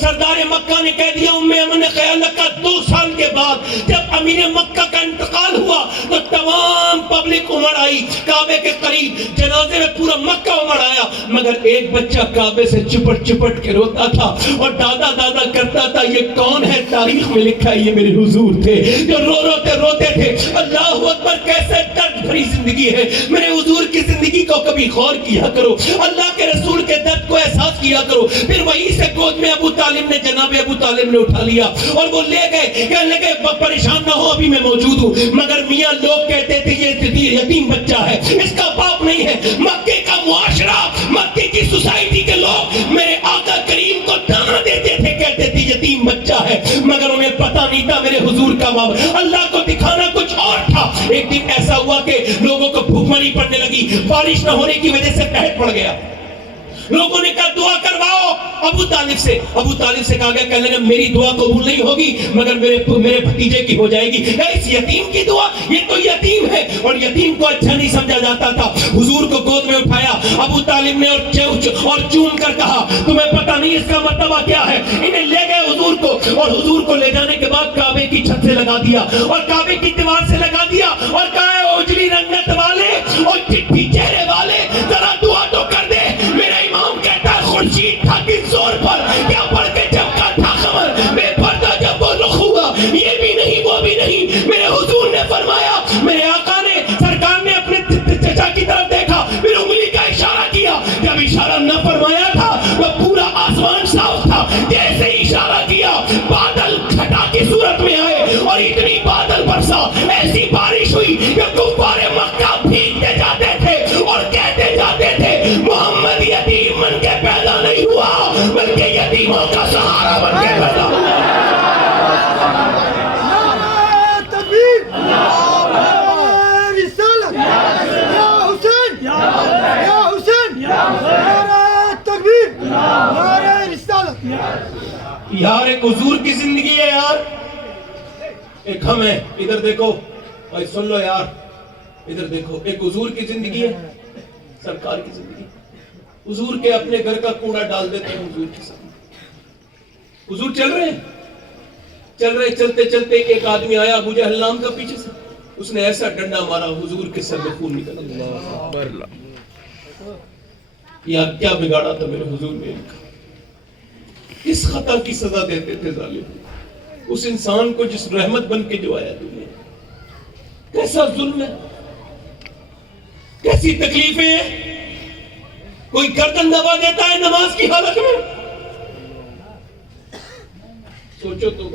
سردار مکہ نے کہہ دیا، ام ایمن نے خیال رکھا 2 سال کے بعد جب امیر مکہ کا انتقال ہوا تو تمام پبلک امڑ آئی کعبے کے قریب، جنازے میں پورا مکہ امڑ آیا، مگر ایک بچہ کعبے سے چپٹ چپٹ کے روتا تھا اور دادا دادا کرتا تھا یہ کون ہے؟ تاریخ میں لکھا ہے یہ میرے حضور تھے جو روتے تھے۔ اللہ اکبر، کیسے درد بھری زندگی ہے۔ میرے حضور کی زندگی کو کبھی غور کیا کرو، اللہ کے رسول کے درد کو احساس کیا کرو۔ پھر وہیں سے گود میں جناب ابو طالب نے اٹھا لیا اور وہ لے گئے، کہنے لگے پریشان نہ ہو ابھی میں موجود ہوں، مگر میاں لوگ کہتے تھے یہ یتیم بچہ ہے، اس کا باپ نہیں ہے۔ مکے کا معاشرہ، مکے کی سوسائٹی کے لوگ میرے آقا کریم کو تانا دیتے تھے، کہتے تھے یتیم بچہ ہے، مگر انہیں پتہ نہیں تھا میرے حضور کا باپ۔ اللہ کو دکھانا کچھ اور تھا۔ ایک دن ایسا ہوا کہ لوگوں کو بھوکمری پڑنے لگی، بارش نہ ہونے کی وجہ سے قحط پڑ گیا، لوگوں نے کہا دعا کرواؤ ابو طالب سے کہا گیا، کہنے لگا میری دعا قبول نہیں ہوگی مگر میرے بھتیجے کی ہو جائے گی۔ اس یتیم کی دعا، یہ تو یتیم ہے، اور یتیم کو اچھا نہیں سمجھا جاتا تھا۔ حضور کو گود میں اٹھایا ابو طالب نے اور چوم کر کہا تمہیں پتہ نہیں اس کا مرتبہ کیا ہے۔ انہیں لے گئے حضور کو، اور حضور کو لے جانے کے بعد کعبے کی چھت سے لگا دیا اور کعبے کی دیوار سے لگا دیا اور کہا اے اجلی رنگت والے اور چٹھی چہرے والے ذرا دعا تو کر دے۔ میرا امام کہتا ہے خورشید تھا کس زور پر، کیا پڑھ کے چمکا تھا خبر، بے پردہ جب وہ رخ ہوا، یہ بھی نہیں وہ بھی نہیں۔ میرے حضور نے فرمایا، میرے آقا نے سرکار نے اپنے چچا کی طرف دیکھا، پھر انگلی کا اشارہ کیا، جب اشارہ نہ فرمایا تھا وہ پورا آسمان صاف تھا، جیسے اشارہ کیا بادل چھٹا کی صورت میں آئے اور اتنی بادل برسا، ایسی بارش ہوئی کہ کفار مکہ بھیگتے جاتے تھے اور کہتے جاتے تھے محمد یتیم بن کے پیدا نہیں ہوا بلکہ یتیموں کا سہارا بن کے پیدا ہوا۔ یار ایک حضور کی زندگی ہے یار، ایک ہم ہے، ادھر دیکھو بھائی سن لو یار، ادھر دیکھو، ایک حضور کی زندگی ہے، سرکار کی زندگی۔ حضور کے اپنے گھر کا کوڑا ڈال دیتے ہیں حضور کے ساتھ۔ حضور چل رہے چلتے چلتے ایک آدمی آیا ابو جہل نام کا پیچھے سے، اس نے ایسا ڈنڈا مارا حضور کے سر میں خون نکل گیا۔ یا کیا بگاڑا تھا میرے حضور نے ان کا، اس خطا کی سزا دیتے تھے ظالم، اس انسان کو جس رحمت بن کے جو آیا دنیا۔ کیسا ظلم ہے، کیسی تکلیفیں ہیں۔ کوئی گردن دبا دیتا ہے نماز کی حالت میں، سوچو تو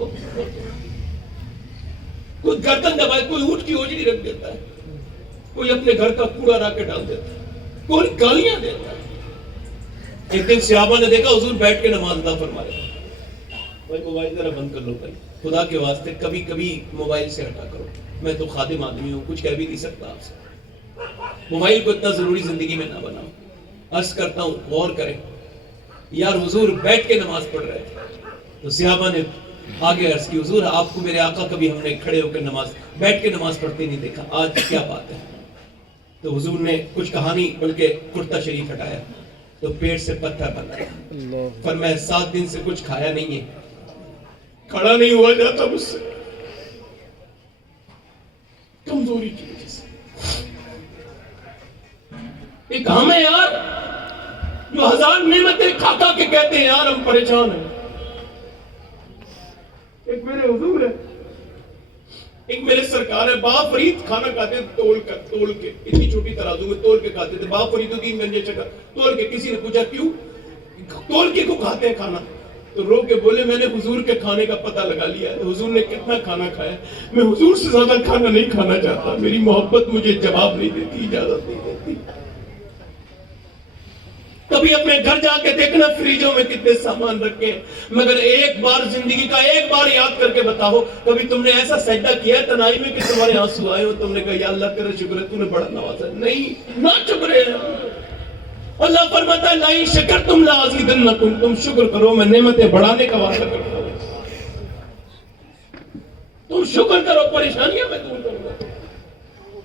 کوئی گردن دبائے، کوئی اونٹ کی اوجڑی رکھ دیتا ہے، کوئی اپنے گھر کا کوڑا لا کے ڈال دیتا ہے، کوئی گالیاں دیتا ہے۔ ایک دن صحابہ نے دیکھا حضور بیٹھ کے نماز ادا فرما رہے، بھائی موبائل ذرا بند کر لو بھائی، خدا کے واسطے کبھی کبھی موبائل سے ہٹا کرو. میں تو خادم آدمی ہوں، کچھ کہہ بھی نہیں سکتا آپ سے. موبائل کو اتنا ضروری زندگی میں نہ بناؤ. عرض کرتا ہوں غور کریں. یار حضور بیٹھ کے نماز پڑھ رہے تھے تو صحابہ نے آگے عرض کی حضور آپ کو میرے آقا کبھی ہم نے کھڑے ہو کے نماز بیٹھ کے نماز پڑھتے نہیں دیکھا، آج کیا بات ہے؟ تو حضور نے کچھ کہانی بلکہ کرتا شریف ہٹایا تو پیٹ سے پتھر بنایا. فرمایا 7 دن سے کچھ کھایا نہیں ہے، کھڑا نہیں ہوا جاتا مجھ سے کمزوری کی وجہ سے. ایک ہم ہے یار جو 1000 نعمتیں کھا کھا کے کہتے ہیں یار ہم پریشان ہیں. ایک میرے حضور ہے، ایک میرے سرکار ہے. باپ فرید کھانا کھاتے تھے تول کے اتنی چھوٹی ترازو میں تول کے کھاتے تھے. باپ فرید 3 گنجے چکر تول کے. کسی نے پوچھا کیوں تول کے کو کھاتے ہیں کھانا؟ تو رو کے بولے میں نے حضور کے کھانے کا پتہ لگا لیا ہے. حضور نے کتنا کھانا کھایا، میں حضور سے زیادہ کھانا نہیں کھانا چاہتا. میری محبت مجھے جواب نہیں دیتی، اجازت نہیں دیتی. کبھی اپنے گھر جا کے دیکھنا فریجوں میں کتنے سامان رکھے ہیں، مگر ایک بار زندگی کا ایک بار یاد کر کے بتاؤ کبھی تم نے ایسا سجدہ کیا تنہائی میں کہ تمہارے آنسو آئے ہو، تم نے کہا یا اللہ تیرا شکر ہے تو نے بڑا نوازا؟ نہیں، نہ شکرے. اللہ فرماتا ہے لائن شکر تم لازیدنکم، تم شکر کرو میں نعمتیں بڑھانے کا وعدہ کرتا ہوں. تم شکر کرو پریشانیاں میں دور کروں گا.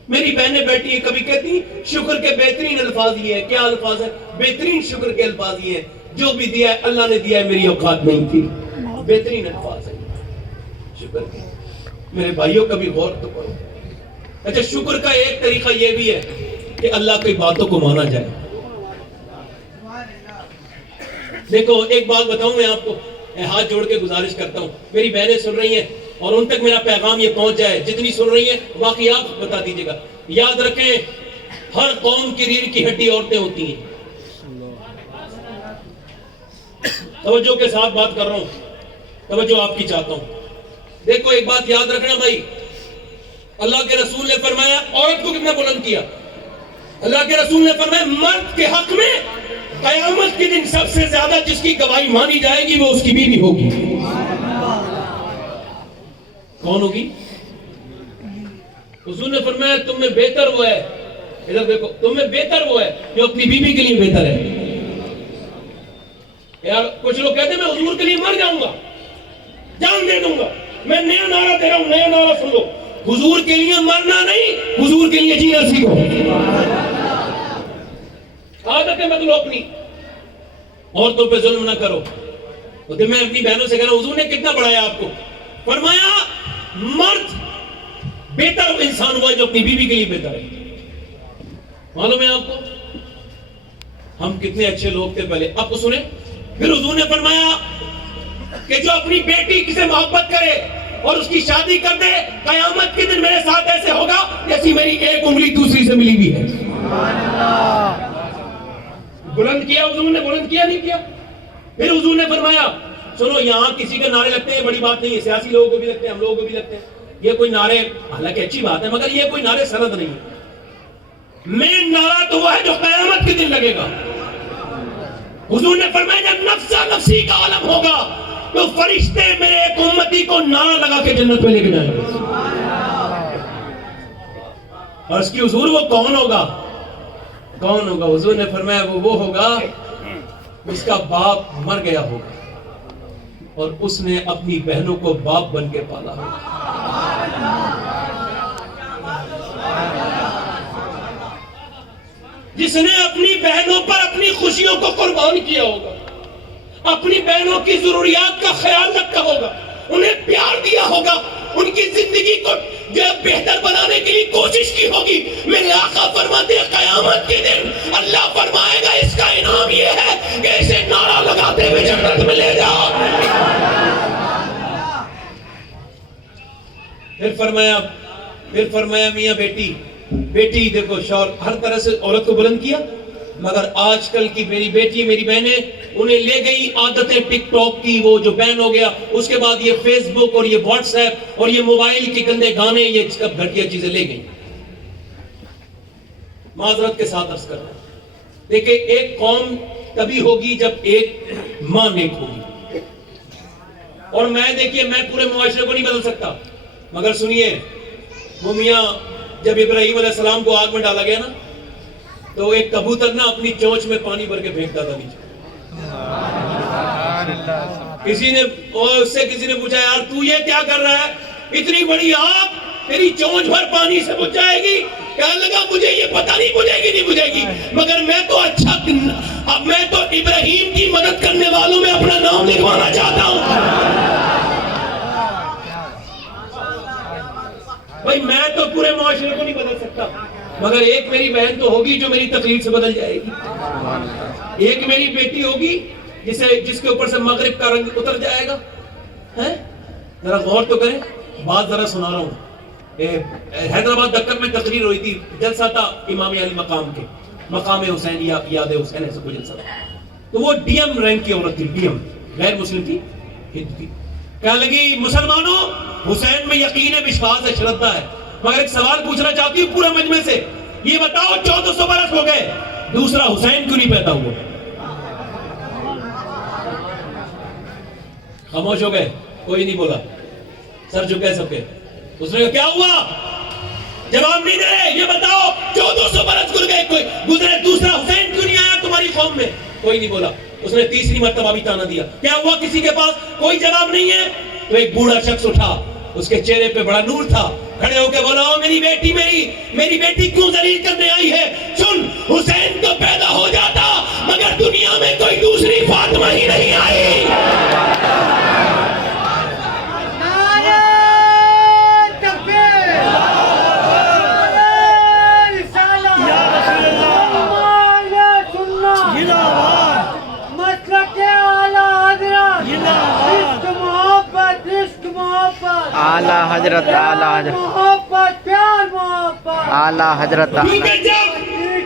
میری بہنیں بیٹھی ہیں کبھی کہتی ہیں شکر کے بہترین الفاظ یہ ہے. کیا الفاظ ہے؟ بہترین شکر کے الفاظ یہ ہے جو بھی دیا ہے اللہ نے دیا ہے میری اوقات نہیں تھی. بہترین الفاظ ہے شکر کے. میرے بھائیوں کبھی غور تو کرو. اچھا شکر کا ایک طریقہ یہ بھی ہے کہ اللہ کی باتوں کو مانا جائے. دیکھو ایک بات بتاؤں میں آپ کو، ہاتھ جوڑ کے گزارش کرتا ہوں، میری بہنیں سن رہی ہیں اور ان تک میرا پیغام یہ پہنچ جائے، جتنی سن رہی ہیں واقعات بتا دیجیے گا. یاد رکھیں ہر قوم کی ریڑھ کی ہڈی عورتیں ہوتی ہیں. توجہ کے ساتھ بات کر رہا ہوں، توجہ آپ کی چاہتا ہوں. دیکھو ایک بات یاد رکھنا بھائی، اللہ کے رسول نے فرمایا عورت کو کتنا بلند کیا. اللہ کے رسول نے فرمایا مرد کے حق میں قیامت کے دن سب سے زیادہ جس کی گواہی مانی جائے گی وہ اس کی بیوی ہوگی. کون ہوگی؟ حضور نے فرمایا تم میں بہتر وہ ہے، ادھر دیکھو، تم میں بہتر وہ ہے جو اپنی بیوی کے لیے بہتر ہے. یار کچھ لوگ کہتے ہیں میں حضور کے لیے مر جاؤں گا، جان دے دوں گا. میں نیا نعرہ دے رہا ہوں، نیا نعرہ سن لو. حضور کے لیے مرنا نہیں، حضور کے لیے جینا سیکھو. عادتیں بدلو اپنی، عورتوں پہ ظلم نہ کرو. تو میں اپنی بہنوں سے کہہ رہا ہوں حضور نے کتنا بڑھایا آپ کو. فرمایا مرد بہتر انسان ہوا ہے جو اپنی بیوی کے لیے بہتر ہے. معلوم ہے آپ کو ہم کتنے اچھے لوگ تھے پہلے. آپ کو سنیں پھر حضور نے فرمایا کہ جو اپنی بیٹی سے محبت کرے اور اس کی شادی کر دے قیامت کے دن میرے ساتھ ایسے ہوگا جیسی میری ایک انگلی دوسری سے ملی ہوئی ہے. بلند کیا حضور نے، بلند کیا نہیں کیا. پھر حضور نے فرمایا سنو یہاں کسی کے نعرے لگتے ہیں بڑی بات نہیں ہے، سیاسی لوگوں کو بھی لگتے ہیں، ہم لوگوں کو بھی لگتے ہیں. یہ کوئی نعرے حالانکہ اچھی بات ہے مگر یہ کوئی نعرے سند نہیں ہے. مین نعرہ تو وہ ہے جو قیامت کے دن لگے گا. حضور نے فرمایا جب نفسا نفسی کا عالم ہوگا تو فرشتے میرے ایک امتی کو نعرہ لگا کے جنت میں لے کے جائیں گے. اور اس کی حضور وہ کون ہوگا؟ کون ہوگا؟ حضور نے فرمایا وہ ہوگا جس کا باپ مر گیا ہوگا اور اس نے اپنی بہنوں کو باپ بن کے پالا ہوگا. جس نے اپنی بہنوں پر اپنی خوشیوں کو قربان کیا ہوگا، اپنی بہنوں کی ضروریات کا خیال رکھا ہوگا، انہیں پیار دیا ہوگا، ان کی زندگی کو جو بہتر بنانے کے لیے کوشش کی ہوگی. میرے آقا فرماتے ہیں قیامت کے دن اللہ فرمائے گا اس کا انعام یہ ہے کہ اسے نعرہ لگاتے ہوئے جنت میں لے جاؤ. پھر فرمایا میاں بیٹی دیکھو شوہر ہر طرح سے عورت کو بلند کیا مگر آج کل کی میری بیٹی میری بہنیں انہیں لے گئی عادتیں ٹک ٹاک کی، وہ جو بین ہو گیا اس کے بعد یہ فیس بک اور یہ واٹس ایپ اور یہ موبائل کے گندے گانے، یہ گھٹیا چیزیں لے گئی. معذرت کے ساتھ عرض کر رہا ہوں دیکھیں ایک قوم تبھی ہوگی جب ایک ماں نیک ہوگی. اور میں دیکھیے میں پورے معاشرے کو نہیں بدل سکتا، مگر سنیے وہ میاں جب ابراہیم علیہ السلام کو آگ میں ڈالا گیا نا تو ایک کبوتر نا اپنی چونچ میں پانی بھر کے پھینکتا تھا نیچے. کسی نے اس سے کسی نے پوچھا یار تو یہ کیا کر رہا ہے، اتنی بڑی آگ تیری چونچ بھر پانی سے بجھ جائے گی؟ کہنے لگا مجھے یہ پتہ نہیں بجھے گی مگر میں تو اچھا، اب میں تو ابراہیم کی مدد کرنے والوں میں اپنا نام لکھوانا چاہتا ہوں. بھائی میں تو پورے معاشرے کو نہیں بدل سکتا، مگر ایک میری بہن تو ہوگی جو میری تقریر سے بدل جائے گی، ایک میری بیٹی ہوگی جس کے اوپر سے مغرب کا رنگ اتر جائے گا. ذرا غور تو کریں، بات ذرا سنا رہا ہوں. حیدرآباد دکن میں تقریر ہوئی تھی، جلسہ تھا امام علی مقام کے، مقام حسین یا یاد حسین ایسا کوئی جلسہ تھا. تو وہ ڈی ایم رینک کی عورت تھی، ڈی ایم، غیر مسلم تھی، ہندو تھی. کہنے لگی مسلمانوں حسین میں یقین ہے، وشواس ہے، شردا ہے، مگر ایک سوال پوچھنا چاہتی ہوں پورے مجمع سے، یہ بتاؤ 1400 برس ہو گئے دوسرا حسین کیوں نہیں پیدا ہوا؟ خاموش ہو گئے، کوئی نہیں بولا، سر جھکے سب کے. اس نے کہا کیا ہوا؟ جواب نہیں دے رہے. یہ بتاؤ 1400 برس گزرے دوسرا حسین کیوں نہیں آیا تمہاری قوم میں؟ کوئی نہیں بولا. اس نے تیسری مرتبہ بھی تانا دیا. کیا ہوا؟ کسی کے پاس کوئی جواب نہیں ہے. تو ایک بوڑھا شخص اٹھا، اس کے چہرے پہ بڑا نور تھا، کھڑے ہو کے بولا میری بیٹی کیوں ذلیل کرنے آئی ہے؟ سن، حسین تو پیدا ہو جاتا مگر دنیا میں کوئی دوسری فاطمہ ہی نہیں آئی. اعلیٰ حضرت کیونکہ جب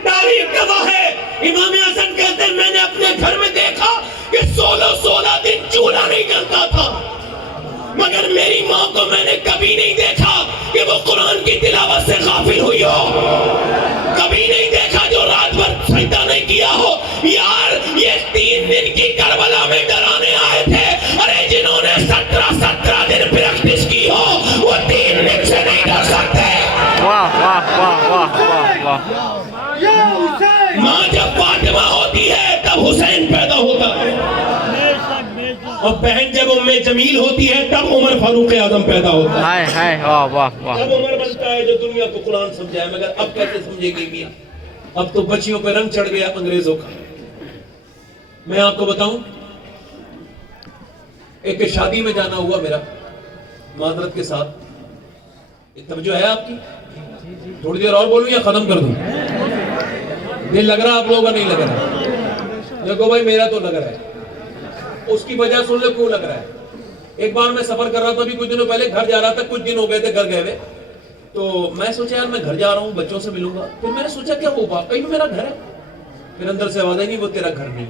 تاریخ گواہ ہے، امام حسن کہتے ہیں میں نے اپنے گھر میں دیکھا کہ 16 دن چولہا نہیں جلتا تھا، مگر میری ماں کو میں نے کبھی نہیں دیکھا کہ وہ قرآن کی تلاوت سے غافل ہوئی ہو، کبھی نہیں دیکھا جو رات بھر سجدہ نہیں کیا ہو. یار یہ 3 دن کی کربلا میں ڈرانے آئے تھے، ارے جنہوں نے 17 دن پریکٹس کی ہو وہ 3 دن سے نہیں ڈر سکتے. واہ واہ واہ واہ واہ واہ. ماں جب فاطمہ ہوتی ہے تب حسین پیدا ہوتا ہے، اور بہن جب ام جمیل ہوتی ہے تب عمر فاروق اعظم پیدا ہوتا ہے. ہائے واہ واہ واہ. اب عمر بنتا ہے جو دنیا کو قرآن سمجھائے، مگر اب کیسے سمجھے گی میاں؟ اب تو بچیوں پہ رنگ چڑھ گیا انگریزوں کا. میں آپ کو بتاؤں، ایک شادی میں جانا ہوا میرا، معذرت کے ساتھ، توجہ ہے آپ کی؟ تھوڑی دیر اور بولوں یا ختم کر دوں؟ دل لگ رہا آپ لوگوں کا؟ نہیں لگ رہا؟ دیکھو بھائی میرا تو لگ رہا ہے، اس کی وجہ سن لے کیوں لگ رہا ہے. ایک بار میں سفر کر رہا تھا، ابھی کچھ دنوں پہلے گھر جا رہا تھا، کچھ دن ہو گئے تھے گھر گئے ہوئے، تو میں سوچا یار میں گھر جا رہا ہوں، بچوں سے ملوں گا. پھر میں نے سوچا کیا وہ واقعی میں میرا گھر ہے؟ پھر اندر سے آواز آئی نہیں وہ تیرا گھر نہیں،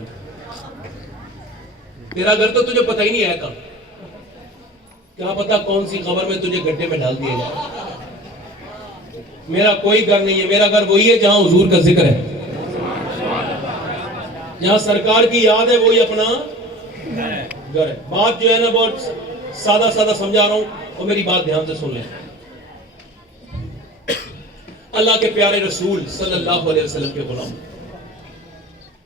تیرا گھر تو تجھے پتہ ہی نہیں ہے کہاں، کیا پتا کون سی خبر میں تجھے گڈھے میں ڈال دیا جائے. میرا کوئی گھر نہیں ہے، میرا گھر وہی ہے جہاں حضور کا ذکر ہے، جہاں سرکار کی یاد ہے، وہی اپنا گھر ہے. بات جو ہے نا بہت سادہ سمجھا رہا ہوں، اور میری بات دھیان سے سن لیں. اللہ کے پیارے رسول صلی اللہ علیہ وسلم کے غلام،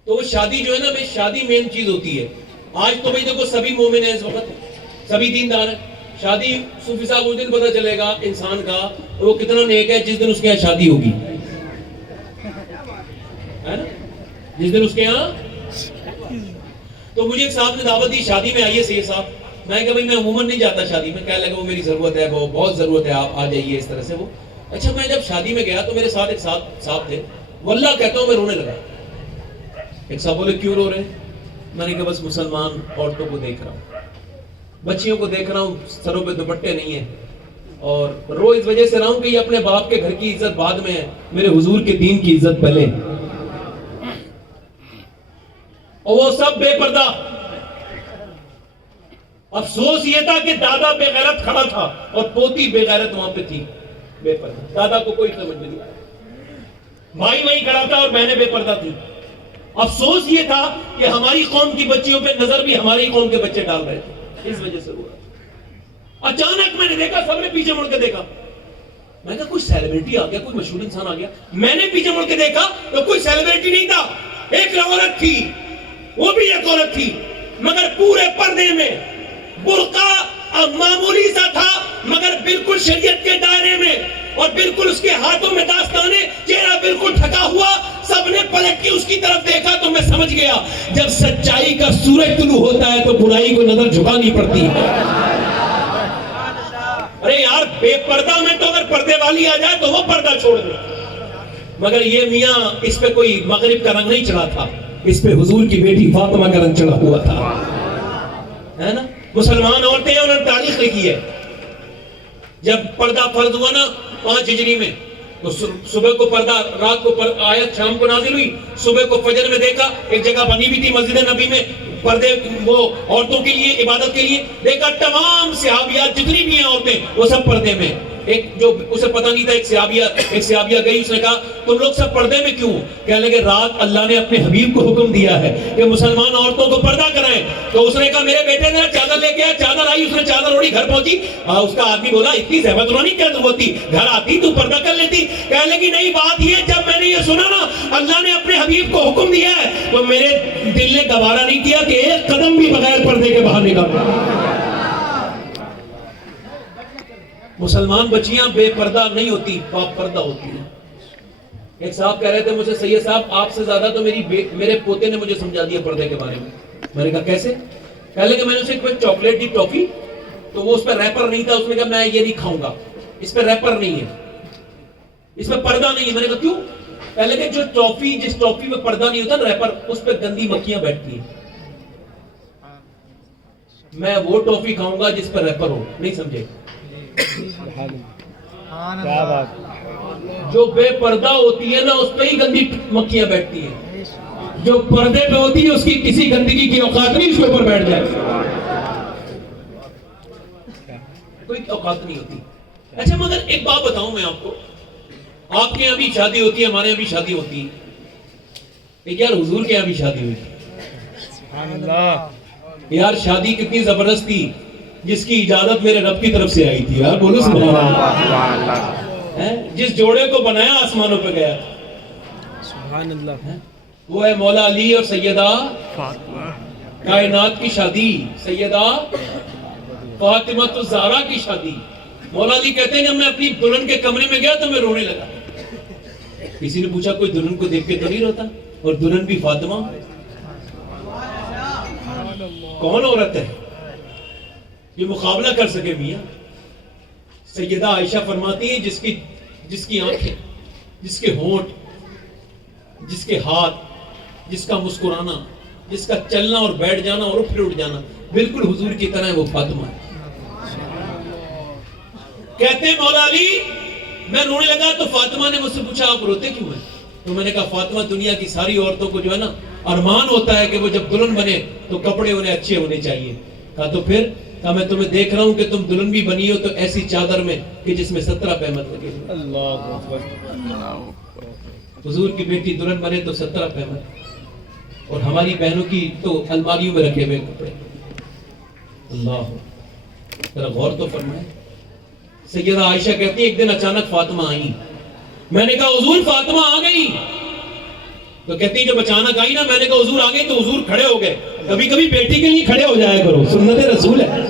تو وہ شادی جو ہے نا بھائی، شادی مین چیز ہوتی ہے. آج تو بھائی دیکھو سبھی مومن ہیں اس وقت، سبھی دیندار ہیں. شادی صوفی صاحب اس دن پتہ چلے گا انسان کا وہ کتنا نیک ہے جس دن اس کے یہاں شادی ہوگی، ہے نا؟ جس دن اس کے یہاں. تو مجھے ایک صاحب نے دعوت دی شادی میں آئیے سید صاحب. میں کہا بھائی میں عموماً نہیں جاتا شادی میں. کہنے لگا وہ میری ضرورت ہے، وہ بہت ضرورت ہے، آپ آ جائیے اس طرح سے. وہ اچھا میں جب شادی میں گیا تو میرے ساتھ ایک صاحب تھے، واللہ کہتا ہوں میں رونے لگا. ایک صاحب بولے کیوں رو رہے ہیں؟ میں نے کہا بس مسلمان عورتوں کو دیکھ رہا ہوں، بچیوں کو دیکھ رہا ہوں، سروں پہ دوپٹے نہیں ہیں، اور رو اس وجہ سے رہا ہوں کہ یہ اپنے باپ کے گھر کی عزت بعد میں ہے، میرے حضور کے دین کی عزت پہلے. اور وہ سب بے پردہ. افسوس یہ تھا کہ دادا بے غیرت کھڑا تھا اور پوتی بے غیرت وہاں پہ تھی، بے پردہ. دادا کو کوئی سمجھ نہیں آیا، بھائی وہیں کھڑا تھا اور بہنیں بے پردہ تھی. افسوس یہ تھا کہ ہماری قوم کی بچیوں پہ نظر بھی ہماری قوم کے بچے ڈال رہے تھے، اس وجہ سے ہوا. اچانک میں نے دیکھا سب نے پیچھے مڑ کے دیکھا. میں کہا کوئی سیلیبریٹی آ گیا, کوئی مشہور انسان آ گیا. میں نے پیچھے مڑ کے دیکھا تو کوئی سیلیبریٹی نہیں تھا, ایک عورت تھی, وہ بھی ایک عورت تھی مگر پورے پردے میں, برقع معمولی سا تھا مگر بالکل شریعت کے دائرے میں, اور بالکل اس کے ہاتھوں میں داستانے, چہرہ بالکل ڈھکا ہوا. سب نے پلٹ کے اس کی طرف دیکھا تو میں سمجھ گیا جب سچائی کا سورج طلوع ہوتا ہے تو برائی کو نظر جھکانی پڑتی ہے. ارے یار بے پردہ میں تو اگر پردے والی آ جائے تو وہ پردہ چھوڑ دے, مگر یہ میاں اس پہ کوئی مغرب کا رنگ نہیں چڑھا تھا, اس پہ حضور کی بیٹی فاطمہ کا رنگ چڑھا ہوا تھا, ہے نا. مسلمان عورتیں انہوں نے تاریخ لکھی ہے. جب پردہ فرض ہوا نا 5 ہجری میں, تو صبح کو پردہ, رات کو آیت شام کو نازل ہوئی, صبح کو فجر میں دیکھا ایک جگہ بنی بھی تھی مسجد نبی میں پردے, وہ عورتوں کے لیے عبادت کے لیے, دیکھا تمام صحابیات جتنی بھی ہیں عورتیں وہ سب پردے میں. ایک جو اسے پتہ نہیں تھا, ایک صحابیہ گئی, اس نے کہا تم لوگ سب پردے میں کیوں؟ کہنے لگے رات اللہ نے اپنے حبیب کو حکم دیا ہے کہ مسلمان عورتوں کو پردہ کرائیں. تو اس نے کہا میرے بیٹے نے چادر لے کے آیا, چادر آئی, اس نے چادر اوڑھی, گھر پہنچی. اس کا آدمی بولا اتنی زحمت اٹھانے کی کیا ضرورت تھی, گھر آتی تو پردہ کر لیتی. کہنے لگی نہیں, بات یہ جب میں نے یہ سنا نا اللہ نے اپنے حبیب کو حکم دیا ہے تو میرے دل نے گوارا نہیں کیا کہ ایک قدم بھی بغیر پردے کے باہر نکل. مسلمان بچیاں بے پردہ نہیں ہوتی, باپ پردہ ہوتی ہیں. ایک صاحب کہہ رہے تھے مجھے, سید صاحب آپ سے زیادہ تو میرے پوتے نے مجھے سمجھا دیا پردے کے بارے میں. میں نے کہا کیسے؟ کہہ لے کہ میں نے اسے کوئی چاکلیٹ دی, ٹافی, تو وہ اس پہ ریپر نہیں تھا, اس نے کہا میں یہ نہیں کھاؤں گا, اس پہ ریپر نہیں ہے, اس پہ پردہ نہیں ہے. میں نے کہا کیوں؟ کہہ لے کہ جو ٹافی, جس ٹافی پہ پردہ نہیں ہوتا ریپر, اس پہ گندی مکھیاں بیٹھتی ہیں. میں وہ ٹافی کھاؤں گا جس پہ ریپر ہو. نہیں سمجھے؟ کیا بات. جو بے پردہ ہوتی ہے نا اس پہ ہی گندی مکھیاں بیٹھتی ہیں, جو پردے پہ ہوتی ہے اس کی کسی گندگی کی اوقات نہیں اس کے اوپر بیٹھ جائے, کوئی اوقات نہیں ہوتی. اچھا مگر ایک بات بتاؤں میں آپ کو, آپ کے یہاں بھی شادی ہوتی ہے, ہمارے یہاں بھی شادی ہوتی ہے, ایک یار حضور کے یہاں بھی شادی ہوئی تھی. یار شادی کتنی زبردست تھی, جس کی اجازت میرے رب کی طرف سے آئی تھی. یار بولو سبحان اللہ. جس جوڑے کو بنایا آسمانوں پہ گیا تھا, سبحان اللہ. وہ ہے مولا علی اور سیدہ کائنات کی شادی, سیدہ فاطمہ الزہرا کی شادی. مولا علی کہتے ہیں جب میں اپنی دلہن کے کمرے میں گیا تو میں رونے لگا. کسی نے پوچھا کوئی دلہن کو دیکھ کے تو نہیں روتا, اور دلہن بھی فاطمہ. کون عورت ہے یہ مقابلہ کر سکے میاں؟ سیدہ عائشہ فرماتی ہیں جس کی آنکھیں, جس کے ہونٹ, جس کے ہاتھ, جس کا مسکرانا, جس کا چلنا اور بیٹھ جانا اور اٹھ جانا بالکل حضور کی طرح ہے, وہ فاطمہ ہے. کہتے ہیں مولا علی میں رونے لگا تو فاطمہ نے مجھ سے پوچھا آپ روتے کیوں ہیں؟ تو میں نے کہا فاطمہ دنیا کی ساری عورتوں کو جو ہے نا ارمان ہوتا ہے کہ وہ جب دلہن بنے تو کپڑے انہیں اچھے ہونے چاہیے. کہا تو پھر؟ کہا میں تمہیں دیکھ رہا ہوں کہ تم دلہن بھی بنی ہو تو ایسی چادر میں کہ جس میں 17 پہمت لگے. اللہ اکبر. حضور کی بیٹی دلہن بنے تو 17 پہمت, اور ہماری بہنوں کی تو الماریوں میں رکھے ہوئے کپڑے. اللہ ذرا غور تو فرمائے. سیدہ عائشہ کہتی ہے ایک دن اچانک فاطمہ آئی. میں نے کہا حضور فاطمہ آ گئی. تو کہتی ہے جب اچانک آئی نا, میں نے کہا حضور آ گئی, تو حضور کھڑے ہو گئے. کبھی کبھی بیٹی کے لیے کھڑے ہو جایا کرو, سنت رسول ہے.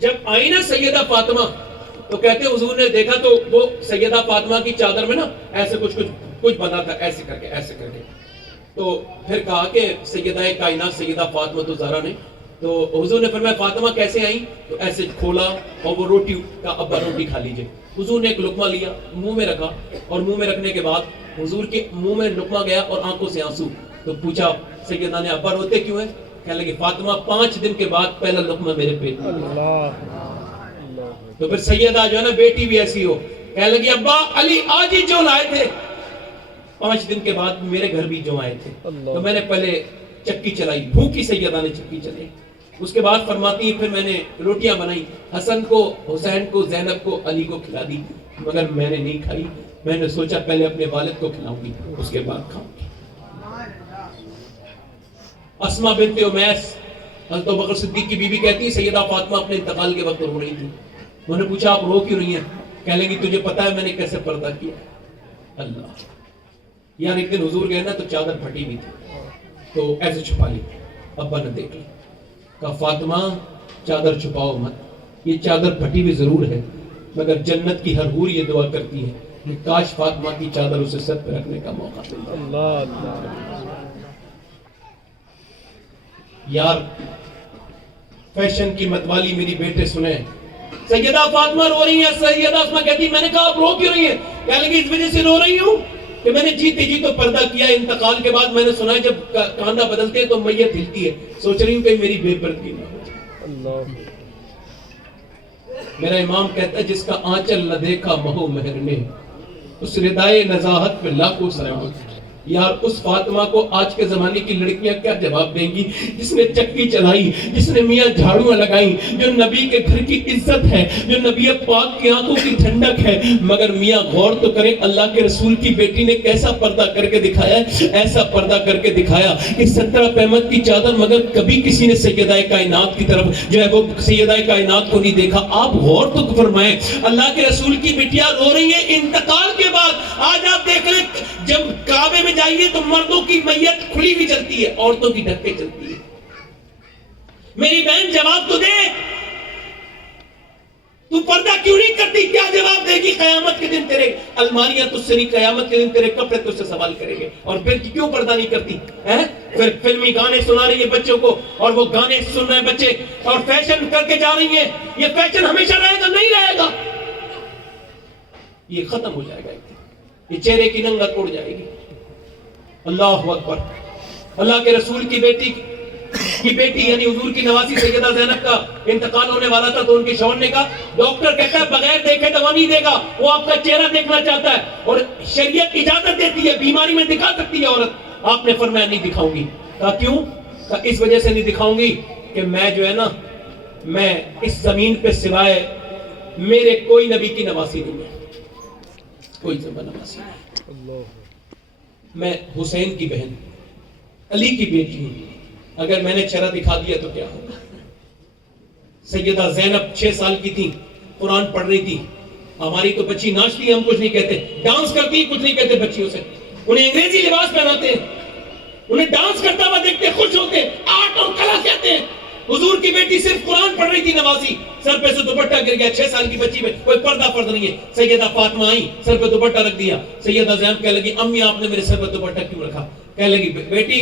جب آئی نا سیدہ فاطمہ تو کہتے ہیں حضور نے دیکھا تو وہ سیدہ فاطمہ کی چادر میں نا ایسے کچھ بنا تھا, ایسے کر کے. تو پھر کہا کہ سیدہ کائنات سیدہ فاطمہ تو زہرا نے. تو حضور نے فرمایا فاطمہ کیسے آئی؟ تو ایسے کھولا اور وہ روٹی کا, ابا روٹی کھا لیجئے. حضور نے ایک لقمہ لیا, منہ میں رکھا, اور منہ میں رکھنے کے بعد حضور کے منہ میں لقمہ گیا اور آنکھوں سے آنسو. تو پوچھا سیدنا نے ابا روتے کیوں ہیں؟ کہنے لگے فاطمہ 5 دن کے بعد پہلا لقمہ میرے پیٹ میں. تو پھر سیدہ جو ہے نا بیٹی بھی ایسی ہو, کہنے لگی ابا علی آج ہی جو لائے تھے 5 دن کے بعد میرے گھر بھی جو آئے تھے. تو میں نے پہلے چکی چلائی, بھوکی سیدہ نے چکی چلائی. اس کے بعد فرماتی ہے پھر میں نے روٹیاں بنائی, حسن کو, حسین کو, زینب کو, علی کو کھلا دی, مگر میں نے نہیں کھائی. میں نے سوچا پہلے اپنے والد کو کھلاؤں گی اس کے بعد کھاؤں گی. اسما بنت امیس حضرت ابوبکر صدیق کی بیوی کہتی ہے سیدہ فاطمہ اپنے انتقال کے وقت رو رہی تھی. انہوں نے پوچھا آپ رو کیوں رہی ہیں؟ کہنے لگی تجھے پتا ہے میں نے کیسے پردہ کیا؟ اللہ یار ایک دن حضور گئے نا تو چادر پھٹی ہوئی تھی تو ایسے چھپا لی. ابا نے دیکھ لی, کہا فاطمہ چادر چھپاؤ مت, یہ چادر پھٹی ہوئی ضرور ہے مگر جنت کی ہر حور یہ دعا کرتی ہے کہ کاش فاطمہ کی چادر اسے سر پہ رکھنے کا موقع مل جائے. اللہ اللہ یار فیشن کی متوالی میری بیٹے سنیں. سیدہ فاطمہ رو رہی ہیں. سیدہ اسماء کہتی میں نے کہا آپ رو کیوں رہی ہیں؟ کہنے لگی اس وجہ سے رو رہی ہوں کہ میں نے جیتے جی تو پردہ کیا, انتقال کے بعد میں نے سنا جب کاندھا بدلتے ہیں تو میت ہلتی ہے, سوچ رہی ہوں کہ میری بے پردگی نہ ہو جائے. اللہ میرا امام کہتا ہے جس کا آنچل نہ دیکھا مہو مہر نے اس ردائے نزاہت پہ لاکھوں سلام. یار اس فاطمہ کو آج کے زمانے کی لڑکیاں کیا جواب دیں گی جس نے چکی چلائی, جس نے میاں جھاڑویں لگائیں, جو نبی کے گھر کی عزت ہے, جو نبی پاک کی آنکھوں کی ٹھنڈک ہے, مگر میاں غور تو کریں اللہ کے رسول کی بیٹی نے کیسا پردہ کر کے دکھایا ہے. ایسا پردہ کر کے دکھایا کہ 17 پیمت کی چادر, مگر کبھی کسی نے سیدہ کائنات کی طرف جو ہے وہ سیدہ کائنات کو نہیں دیکھا. آپ غور تو فرمائیں اللہ کے رسول کی بیٹیاں رو رہی ہیں انتقال کے بعد. آج آپ دیکھ لیں جب کعبے میں جائیے تو مردوں کی میت کھلی ہوئی چلتی ہے, عورتوں کی ڈھک کے چلتی ہے. میری بہن جواب تو دے, تو پردہ کیوں نہیں کرتی؟ کیا جواب دے گی؟ قیامت کے دن تیرے الماریاں تجھ سے نہیں, قیامت کے دن تیرے کپڑے تجھ سے سوال کریں گے. اور پھر کیوں پردہ نہیں کرتی؟ پھر فلمی گانے سنا رہی ہے بچوں کو, اور وہ گانے سن رہے ہیں بچے اور فیشن کر کے جا رہی ہیں. یہ فیشن ہمیشہ رہے گا؟ نہیں رہے گا, یہ ختم ہو جائے گا. یہ چہرے کی ننگت اڑ جائے گی. اللہ اکبر. اللہ کے رسول کی بیٹی یعنی حضور کی نواسی سیدہ زینب کا انتقال ہونے والا تھا تو ان کے شوہر نے کہا ڈاکٹر کہتا ہے بغیر دیکھے دوا نہیں دے گا, وہ آپ کا چہرہ دیکھنا چاہتا ہے اور شریعت اجازت دیتی ہے, بیماری میں دکھا سکتی ہے عورت. آپ نے فرمایا نہیں دکھاؤں گی. کہا کیوں؟ کہا اس وجہ سے نہیں دکھاؤں گی کہ میں جو ہے نا میں اس زمین پہ سوائے میرے کوئی نبی کی نواسی نہیں ہے, کوئی نواسی نہیں. میں حسین کی بہن علی کی بیٹی ہوں, اگر میں نے چہرہ دکھا دیا تو کیا ہوگا؟ سیدہ زینب 6 سال کی تھی, قرآن پڑھ رہی تھی. ہماری تو بچی ناچتی ہم کچھ نہیں کہتے, ڈانس کرتی کچھ نہیں کہتے بچیوں سے. انہیں انگریزی لباس پہناتے ہیں, انہیں ڈانس کرتا ہوا دیکھتے خوش ہوتے, آرٹ اور کلا کہتے ہیں. حضور کی بیٹی صرف قرآن پڑھ رہی تھی نوازی, سر پہ سے دوپٹہ گر گیا. 6 سال کی بچی میں کوئی پردہ فرض نہیں ہے. سیدہ فاطمہ آئی, سر پہ دوپٹہ رکھ دیا. سیدہ زینب کہنے لگی امی آپ نے میرے سر پہ دوپٹہ کیوں رکھا؟ کہنے لگی بیٹی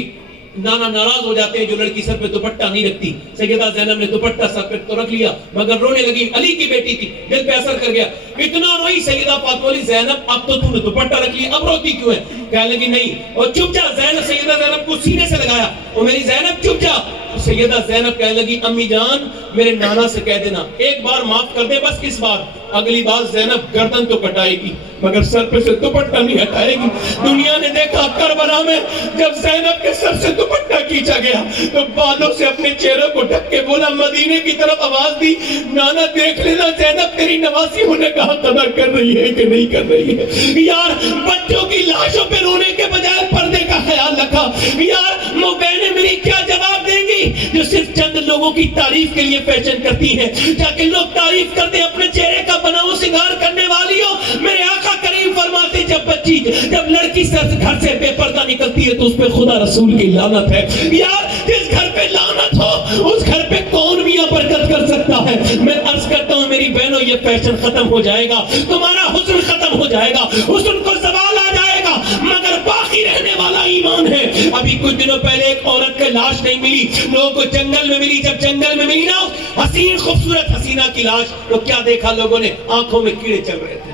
نانا ناراض ہو جاتے ہیں جو لڑکی سر پہ دوپٹہ نہیں رکھتی. سیدہ زینب نے دوپٹہ سر پہ تو رکھ لیا مگر رونے لگی. علی کی بیٹی تھی, دل پہ اثر کر گیا, اتنا روئی. سیدہ فاطمہ علی زینب اب تو نے دوپٹہ رکھ لیا, اب روتی کیوں ہے؟ کہنے لگی نہیں اور چپ جا. سیدہ زینب کو سینے سے لگایا, اور میری زینب چپ جا. سیدہ زینب کہنے لگی امی جان میرے نانا سے کہہ دینا ایک بار معاف کر دے, بس اس بار. اگلی بار زینب گردن تو کٹائے گی مگر سر پہ سے دوپٹہ نہیں ہٹائے گی. دنیا نے دیکھا کربلا میں جب زینب کے سر سے دوپٹہ کھینچا گیا تو بالوں سے اپنے چہرے کو ڈھک کے بولا, مدینے کی طرف آواز دی, نانا دیکھ لینا زینب تیری نواسی ہونے کا حق ادا کر رہی ہے کہ نہیں کر رہی ہے. یار بچوں کی لاشوں پہ رونے کے بجائے پردے کا خیال رکھا. یار بہنیں میری کیا جواب دیں گی جو صرف چند لوگوں کی تعریف کے لیے فیشن کرتی ہیں تاکہ لوگ تعریف کر دیں اپنے چہرے کا بناؤ سنگار کرنے والی ہو. میرے آقا کریم فرماتے جب لڑکی گھر سے بے پردہ نکلتی ہے تو اس پہ خدا رسول کی لعنت ہے. یار جس گھر پہ لعنت ہو اس گھر پہ کون بھی برکت کر سکتا ہے؟ میں عرض کرتا ہوں میری بہنوں یہ فیشن ختم ہو جائے گا, تمہارا حسن ختم ہو جائے گا, حسن کو زوال آ جائے گا مگر باقی رہنے والا ایمان ہے. ابھی کچھ دنوں پہلے ایک عورت کا لاش نہیں ملی, لوگوں کو جنگل میں ملی. جب جنگل میں ملی نا حسین خوبصورت حسینہ کی لاش تو کیا دیکھا لوگوں نے؟ آنکھوں میں کیڑے چل رہے تھے,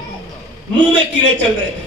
منہ میں کیڑے چل رہے تھے.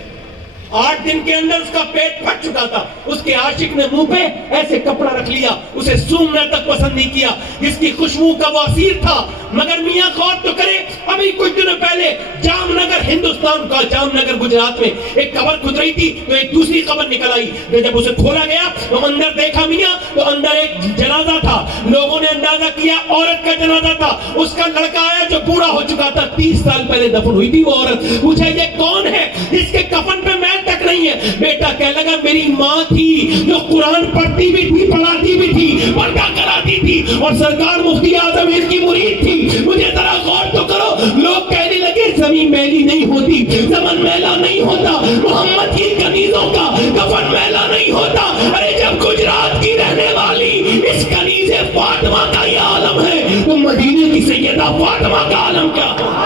8 دن کے اندر اس کا پیٹ پھٹ چکا تھا. اس کے عاشق نے منہ پہ ایسے کپڑا رکھ لیا, اسے سونگنا تک پسند نہیں کیا جس کی خوشبو کا وہ اسیر تھا. مگر میاں غور تو کرے, ابھی کچھ دنوں پہلے جام نگر ہندوستان کا جام نگر گجرات میں ایک قبر کھد رہی تھی تو ایک دوسری قبر نکل آئی. جب اسے کھولا گیا تو اندر دیکھا میاں تو اندر ایک جنازہ تھا. لوگوں نے اندازہ کیا عورت کا جنازہ تھا. اس کا لڑکا آیا جو بوڑھا ہو چکا تھا, 30 سال پہلے دفن ہوئی تھی وہ عورت. پوچھا یہ کون ہے جس کے کفن پہ میل تک نہیں نہیں ہے. بیٹا کہنے لگا میری ماں تھی جو قرآن پڑھتی بھی تھی, پڑھاتی بھی تھی, پردہ کراتی تھی, اور سرکار مفتی اعظم ان کی مرید تھی. مجھے ذرا غور تو کرو, لوگ کہنے لگے زمین میلی نہیں ہوتی, زمن میلا نہیں ہوتا, محمد کی کنیزوں کا کفن میلا نہیں ہوتا. ارے جب گجرات کی رہنے والی اس کنیز فاطمہ کا یہ عالم ہے تو مدینے کی سیدہ فاطمہ کا عالم کیا ہوگا؟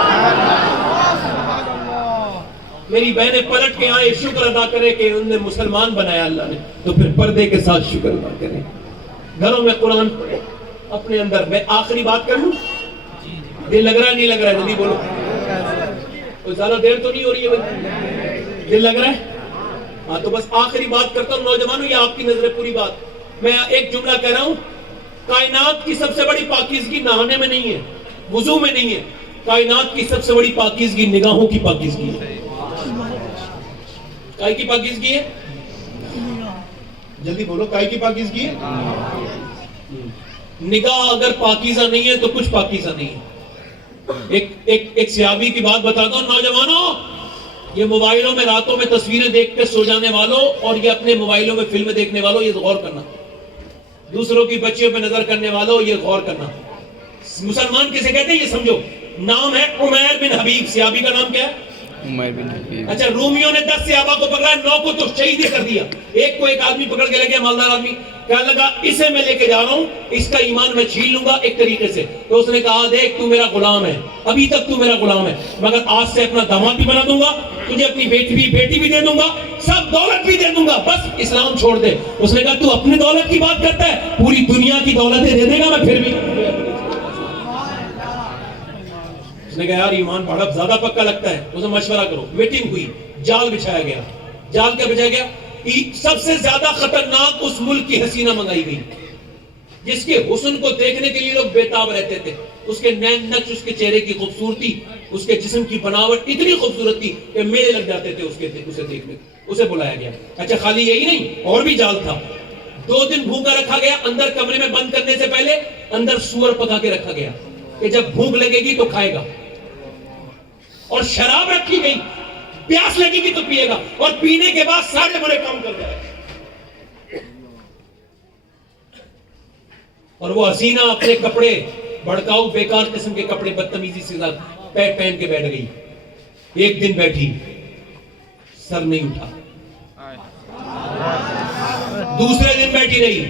میری بہنیں پلٹ کے آئے, شکر ادا کرے کہ انہوں نے مسلمان بنایا اللہ نے, تو پھر پردے کے ساتھ شکر ادا کریں, گھروں میں قرآن پڑھیں اپنے اندر. میں آخری بات کر لوں, دل لگ رہا ہے نہیں لگ رہا ہے, جلدی بولو, کوئی زیادہ دیر تو نہیں ہو رہی ہے بھائی, دل لگ رہا ہے؟ ہاں تو بس آخری بات کرتا ہوں نوجوانوں, یہ آپ کی نظر پوری بات. میں ایک جملہ کہہ رہا ہوں, کائنات کی سب سے بڑی پاکیزگی نہانے میں نہیں ہے, وضو میں نہیں ہے, کائنات کی سب سے بڑی پاکیزگی نگاہوں کی پاکیزگی ہے. کائے کی پاکیزگی ہے؟ جلدی بولو, کائے کی پاکیزگی ہے؟ نگاہ اگر پاکیزہ نہیں ہے تو کچھ پاکیزہ نہیں ہے. ایک صحابی کی بات بتاتا ہوں نوجوانوں, یہ موبائلوں میں راتوں میں تصویریں دیکھ کے سو جانے والوں اور یہ اپنے موبائلوں میں فلم دیکھنے والوں, یہ غور کرنا. دوسروں کی بچیوں پہ نظر کرنے والوں, یہ غور کرنا. مسلمان کسے کہتے ہیں یہ سمجھو. نام ہے عمیر بن حبیب, صحابی کا نام کیا ہے؟ عمیر بن حبیب. اچھا, رومیوں نے 10 صحابہ کو پکڑا, 9 کو تو شہید ہی کر دیا. ایک کو ایک آدمی پکڑ کے لے گیا, مالدار آدمی, کہنے لگا اسے میں لے کے جا رہا ہوں, اس کا ایمان میں چھین لوں گا ایک طریقے سے. تو اس نے کہا دیکھ تو میرا غلام ہے, ابھی تک تو میرا غلام ہے, مگر آج سے اپنا داماد بھی بنا دوں گا, تجھے اپنی بیٹی بھی دے دوں گا, سب دولت بھی دے دوں گا, بس اسلام چھوڑ دے. اس نے کہا تو اپنی دولت کی بات کرتا ہے, پوری دنیا کی دولتیں دے دے گا میں پھر بھی. اس نے کہا یار ایمان بڑا زیادہ پکا لگتا ہے. اسے مشورہ کرو. میٹنگ ہوئی, جال بچھایا گیا. جال کیا بچھایا گیا؟ سب سے زیادہ خطرناک اس ملک کی حسینہ منگائی گئی جس کے حسن کو دیکھنے کے لیے لوگ بیتاب رہتے تھے. اس کے نین نقش, اس کے چہرے کی خوبصورتی, اس کے جسم کی بناوٹ اتنی خوبصورت تھی کہ میلے لگ جاتے تھے اسے دیکھنے. اسے بلایا گیا. اچھا خالی یہی نہیں, اور بھی جال تھا. 2 دن بھوکا رکھا گیا, اندر کمرے میں بند کرنے سے پہلے اندر سور پکا کے رکھا گیا کہ جب بھوک لگے گی تو کھائے گا, اور شراب رکھی گئی, پیاس لگے گی تو پیے گا, اور پینے کے بعد سارے برے کام کر جائے گا. اور وہ حسینہ اپنے کپڑے بھڑکاؤ بیکار قسم کے کپڑے بدتمیزی سے پہن کے بیٹھ گئی. ایک دن بیٹھی, سر نہیں اٹھا. دوسرے دن بیٹھی رہی,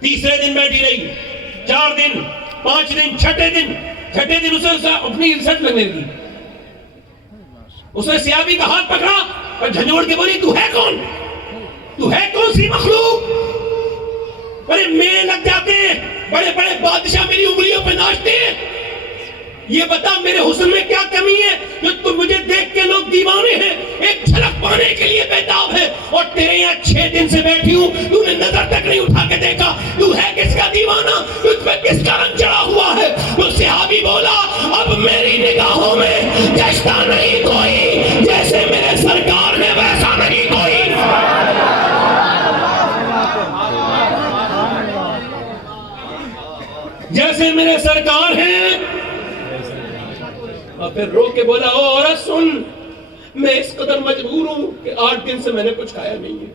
تیسرے دن بیٹھی رہی, 4 دن, 5 دن, چھٹے دن اسے اپنی السٹ لگنے لگی. اس نے صحابی کا ہاتھ پکڑا اور جھنجھوڑ کے بولی تو ہے کون, تو ہے کون سی مخلوق؟ بڑے میلے لگ جاتے ہیں, بڑے بڑے بادشاہ میری انگلیوں پہ ناچتے ہیں, یہ بتا میرے حسن میں کیا کمی ہے جو تم مجھے دیکھ کے لوگ دیوانے ہیں, ایک جھلک پانے کے لیے بیتاب ہے, اور تیرے یہاں 6 دن سے بیٹھی ہوں, تو نے نظر تک نہیں اٹھا کے دیکھا, تو ہے کس کا دیوانہ, تجھ پہ کس کا رنگ چڑھا ہوا ہے؟ تو صحابی بولا اب میری نگاہوں میں جشتا نہیں کوئی, جیسے میرے سرکار نے ویسا نہیں کوئی. جیسے میرے سرکار ہیں. اور پھر رو کے بولا او عورت سن, میں اس قدر مجبور ہوں کہ 8 دن سے میں نے کچھ کھایا نہیں ہے,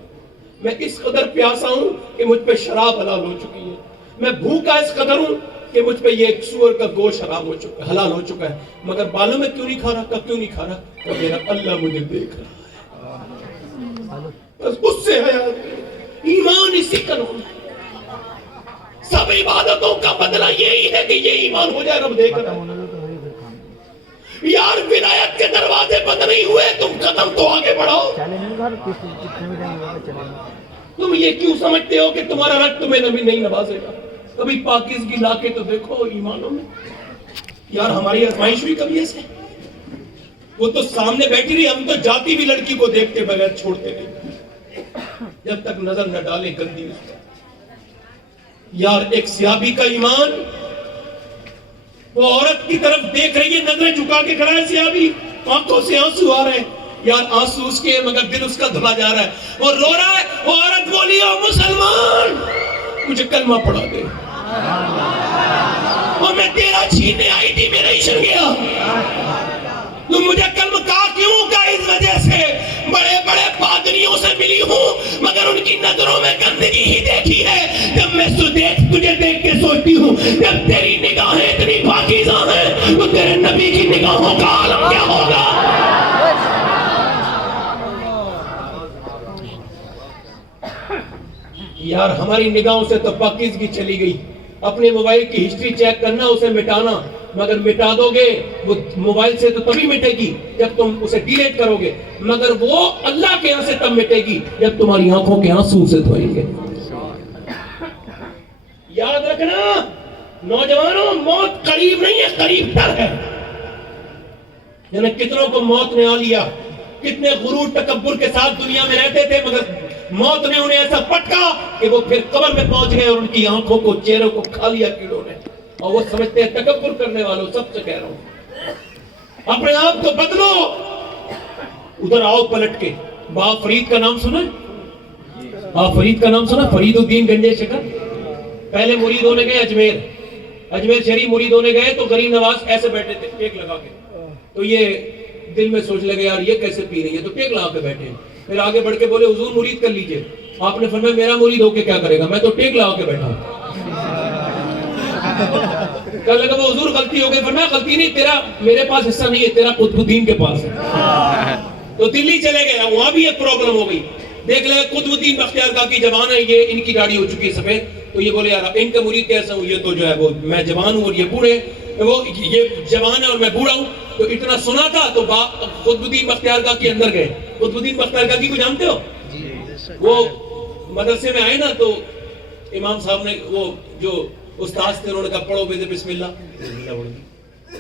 میں اس قدر پیاسا ہوں کہ مجھ پہ شراب حلال ہو چکی ہے, میں بھوکا اس قدر ہوں کہ مجھ پہ یہ سور کا گوشت حلال ہو چکا ہے, مگر معلوم میں کیوں نہیں کھا رہا, کیوں نہیں کھا رہا, کہ میرا اللہ مجھے دیکھ رہا ہے. بس اس سے ہے ایمان اسی کا نام ہے. سب عبادتوں کا بدلہ یہی ہے کہ یہ ایمان ہو جائے رب دیکھ رہا ہے. یار ولایت کے دروازے بند نہیں ہوئے, تم قدم تو آگے بڑھاؤ. تم یہ کیوں سمجھتے ہو کہ تمہارا رب تمہیں نبی نہیں نوازے گا؟ کبھی پاکیزگی لا کے تو دیکھو ایمانوں میں. یار ہماری آزمائش بھی کبھی ایسے, وہ تو سامنے بیٹھی رہی, ہم تو جاتی بھی لڑکی کو دیکھتے بغیر چھوڑتے نہیں جب تک نظر نہ ڈالے گندی اس پر. یار ایک صحابی کا ایمان, وہ عورت کی طرف دیکھ رہی ہے, نظریں جھکا کے کھڑا ہے صحابی, آنکھوں سے آنسو آ رہے ہیں. یار آنسو اس کے مگر دل اس کا دھلا جا رہا ہے, وہ رو رہا ہے. وہ عورت بولی او مسلمان مجھے کلمہ پڑھا دے, اور میں تیرا چھینے آئی تھی, میرا عشق گیا, تم مجھے کلمہ کہا کیوں؟ کہا اس وجہ سے بڑے بڑے ہوں مگر ان کی نظروں میں گندگی ہی دیکھی ہے. جب میں تجھے دیکھ کے سوچتی ہوں جب تیری نگاہیں اتنی پاکیزہ ہیں تو تیرے نبی کی نگاہوں کا عالم کیا ہوگا. یار ہماری نگاہوں سے تو پاکیزگی چلی گئی. اپنے موبائل کی ہسٹری چیک کرنا, اسے مٹانا, مگر مٹا دو گے وہ موبائل سے تو تبھی مٹے گی جب تم اسے ڈیلیٹ کرو گے, مگر وہ اللہ کے یہاں سے تب مٹے گی جب تمہاری آنکھوں کے آنسو سے دھوئیں گے. یاد رکھنا نوجوانوں, موت قریب نہیں ہے, قریب تر ہے. یعنی کتنوں کو موت نے آ لیا, کتنے غرور تکبر کے ساتھ دنیا میں رہتے تھے, مگر موت نے انہیں ایسا پٹکا کہ وہ پھر قبر میں پہنچ گئے اور ان کی آنکھوں کو, چہروں کو کھا لیا کیڑوں نے. اور وہ سمجھتے ہیں تکبر کرنے والوں, سب سے کہہ رہا ہوں اپنے آپ کو بدلو. ادھر آؤ پلٹ کے. بابا فرید کا نام سنا؟ آپ فرید کا نام سنا؟ فرید الدین گنجے شکر. پہلے مرید ہونے گئے اجمیر شریف مرید ہونے گئے تو غریب نواز ایسے بیٹھے تھے ٹیک لگا کے. تو یہ دل میں سوچ لگے یار یہ کیسے پی رہی ہے, تو ٹیک لگا کے بیٹھے ہیں. پھر آگے بڑھ کے بولے حضور مرید کر لیجئے. آپ نے فرمایا میرا مرید ہو کے کیا کرے گا, میں تو ٹیک لگا کے بیٹھا ہوں. کہنے لگا وہ حضور غلطی ہو گئی. فرمایا غلطی نہیں, تیرا میرے پاس حصہ نہیں ہے, تیرا قطب الدین کے پاس ہے. تو دلی چلے گیا, وہاں بھی ایک پرابلم ہو گئی. دیکھ لے قطب الدین بختیار کا کی جوان ہے, یہ ان کی داڑھی ہو چکی ہے سفید. تو یہ بولے یار ان کا مرید کیسا ہوں, یہ تو جو ہے وہ میں جوان ہوں اور یہ بوڑھے, وہ یہ جوان ہے اور میں بوڑھا ہوں. تو اتنا سنا تھا تو قطب الدین بختیار کا کی اندر گئے. قطب الدین بختیار کا کی کو جانتے ہو؟ وہ مدرسے میں آئے نا تو امام صاحب نے وہ جو استاذ تھے انہوں نے کہا پڑھو بیٹے بسم اللہ.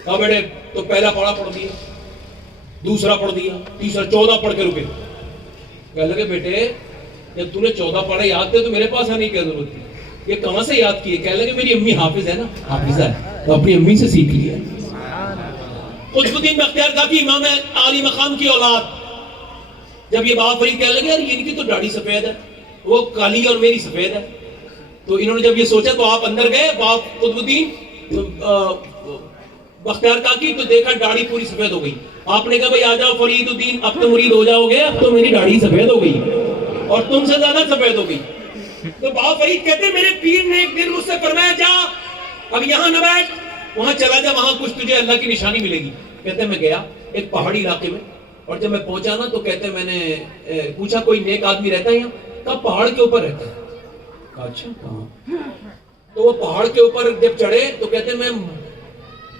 کہا بیٹے تو پہلا پڑھا پڑھ دیا, دوسرا پڑھ دیا, تیسرا, 14 پڑھ کے رکے. کہنے لگے بیٹے جب تم نے 14 پڑھے یاد تھے تو میرے پاس آنے کی ضرورت تھی, یہ کہاں سے یاد کیے؟ کہنے لگے میری امی حافظ ہے نا, حافظہ ہے, تو اپنی امی سے سیکھ لیا. قطب الدین بختیار کاکی امام عالی مقام کی اولاد. جب یہ بابا فرید کہنے لگے یار ان کی تو داڑھی سفید ہے, وہ کالی اور میری سفید ہے. تو انہوں نے جب یہ سوچا تو آپ اندر گئے بابا قطب الدین بختیار کاکی, تو دیکھا داڑھی پوری سفید ہو گئی. آپ نے کہا بھائی آ جاؤ فرید الدین, اب تو مرید ہو جاؤ گے, اب تو میری داڑھی سفید ہو گئی اور تم سے زیادہ سفید ہو گئی. تو بابا فرید کہتے میرے پیر نے ایک دن مجھ سے فرمایا جا اب یہاں نہ بیٹھ, وہاں چلا جا, وہاں کچھ تجھے اللہ کی نشانی ملے گی. کہتے میں گیا ایک پہاڑی علاقے میں, اور جب میں پہنچا نا تو کہتے میں نے پوچھا کوئی نیک آدمی رہتا ہے یہاں؟ کہا پہاڑ کے اوپر رہتا ہے. کہا اچھا کہاں؟ تو وہ پہاڑ کے اوپر جب چڑھے تو کہتے میں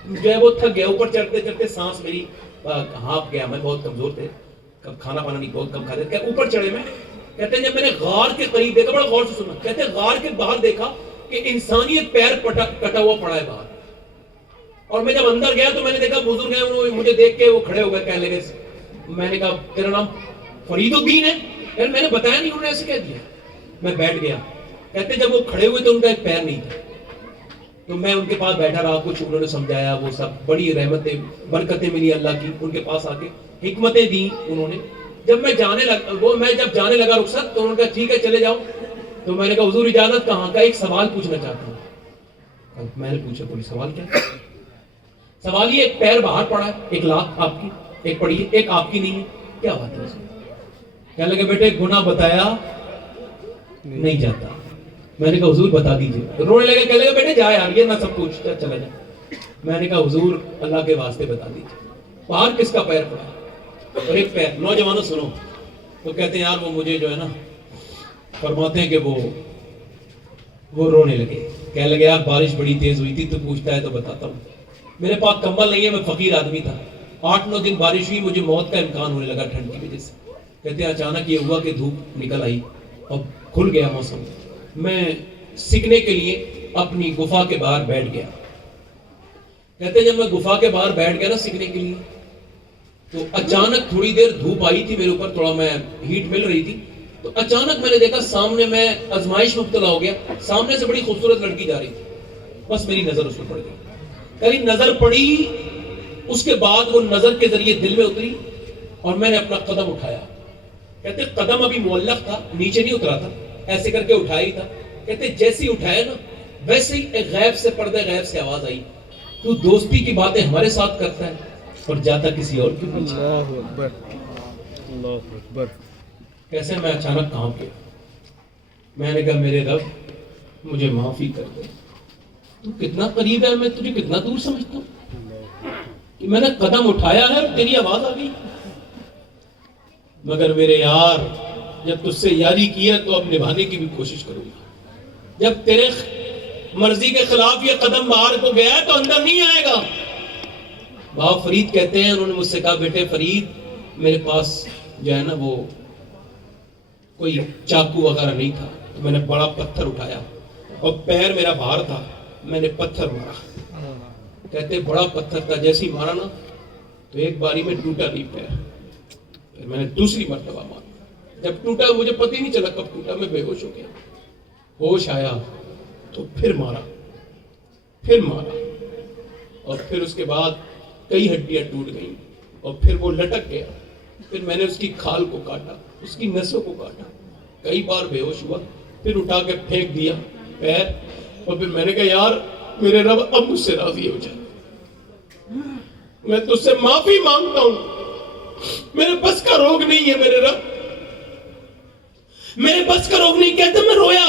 جو ہے وہ تھک گیا, اوپر چڑھتے چڑھتے سانس میری ہانپ گیا, میں بہت کمزور تھے, کھانا پانا نہیں بہت کم کھاتے. اوپر چڑھے میں, کہتے ہیں جب میں نے غار کے قریب دیکھا, بڑا غور سے سنا, کہتے ہیں غار کے باہر دیکھا کہ انسانی ایک پیر کٹا ہوا پڑا ہے باہر. اور میں جب اندر گیا تو میں نے دیکھا بزرگ ہیں, انہوں نے مجھے دیکھ کے وہ کھڑے ہو گئے, کہنے لگے میں نے کہا تیرا نام فرید الدین ہے؟ یار میں نے بتایا نہیں, انہوں نے ایسے کہہ دیا. میں بیٹھ گیا. کہتے جب وہ کھڑے ہوئے تو ان کا ایک پیر نہیں تھا, تو میں ان کے پاس بیٹھا رہا, کچھ انہوں نے سمجھایا, وہ سب بڑی رحمتیں برکتیں ملی اللہ کی, ان کے پاس آ کے حکمتیں دی انہوں نے. جب میں جانے لگا رخصت, تو انہوں نے کہا ٹھیک ہے چلے جاؤ. تو میں نے کہا حضور اجازت کہاں کا, ایک سوال پوچھنا چاہتا ہوں. میں نے پوچھا کوئی سوال کیا؟ سوال یہ ایک پیر باہر پڑا ہے, ایک لاکھ آپ کی, ایک پڑی ہے, ایک آپ کی نہیں ہے, کیا بات ہے؟ کہنے لگے بیٹے گناہ بتایا نہیں جاتا. میں نے کہا حضور بتا دیجئے. رونے لگے, کہنے لگے بیٹے جا یار یہ نہ سب کچھ چلا جائے. میں نے کہا حضور اللہ کے واسطے بتا دیجئے باہر کس کا پیر پڑا ہے؟ اور ایک پیر. نوجوانوں سنو, تو کہتے ہیں یار وہ مجھے جو ہے نا فرماتے ہیں کہ وہ رونے لگے. کہنے لگے یار بارش بڑی تیز ہوئی تھی, تو پوچھتا ہے تو بتاتا ہوں. میرے پاس کمبل نہیں ہے, میں فقیر آدمی تھا. 8-9 دن بارش ہوئی, مجھے موت کا امکان ہونے لگا ٹھنڈ کی وجہ سے. کہتے ہیں اچانک یہ ہوا کہ دھوپ نکل آئی اور کھل گیا موسم. میں سیکھنے کے لیے اپنی گفا کے باہر بیٹھ گیا. کہتے ہیں جب میں گفا کے باہر بیٹھ گیا نا سیکھنے کے لیے, تو اچانک تھوڑی دیر دھوپ آئی تھی میرے اوپر, تھوڑا میں ہیٹ مل رہی تھی. تو اچانک میں نے دیکھا سامنے, میں آزمائش مبتلا ہو گیا, سامنے سے بڑی خوبصورت لڑکی جا رہی تھی. بس میری نظر اس پر پڑ گئی. قریب نظر پڑی, اس کے بعد وہ نظر کے ذریعے دل میں اتری اور میں نے اپنا قدم اٹھایا. کہتے قدم ابھی معلق تھا, نیچے نہیں اترا تھا, ایسے کر کے اٹھایا ہی تھا. کہتے جیسے ہی اٹھایا نا ویسے ہی ایک غیب سے, پردے غیب سے آواز آئی, تو دوستی کی باتیں ہمارے ساتھ کرتا ہے اور جاتا کسی اور کے پیچھے. اللہ اکبر, اللہ اکبر. کیسے میں اچانک کانپ گیا. میں نے کہا میرے رب مجھے معافی کر دے. تو کتنا قریب ہے, میں تجھے کتنا دور سمجھتا ہوں کہ میں نے قدم اٹھایا ہے اور تیری آواز آ گئی. مگر میرے یار جب تجھ سے یاری کیا تو اب نبھانے کی بھی کوشش کروں گا. جب تیرے مرضی کے خلاف یہ قدم باہر کو گیا ہے تو اندر نہیں آئے گا. بابا فرید کہتے ہیں, انہوں نے مجھ سے کہا بیٹے فرید میرے پاس جو ہے نا وہ کوئی چاقو وغیرہ نہیں تھا, تو میں نے بڑا پتھر اٹھایا اور پیر میرا باہر تھا, میں نے پتھر مارا. کہتے بڑا پتھر تھا, جیسے ہی مارا نا تو ایک باری میں ٹوٹا نہیں پیر. پھر میں نے دوسری مرتبہ مارا. جب ٹوٹا مجھے پتہ ہی نہیں چلا کب ٹوٹا, میں بے ہوش ہو گیا. ہوش آیا تو پھر مارا اور پھر اس کے بعد کئی ہڈیاں ٹوٹ گئیں اور پھر وہ لٹک گیا. پھر میں نے اس کی کھال کو کاٹا, اس کی نسوں کو کاٹا, کئی بار بے ہوش ہوا, پھر اٹھا کے پھینک دیا پیر. اور پھر میں نے کہا یار میرے رب اب مجھ سے راضی ہو جائے, میں تجھ سے معافی مانگتا ہوں, میرے بس کا روگ نہیں ہے میرے رب, میرے بس کا روگ نہیں. کہتے میں رویا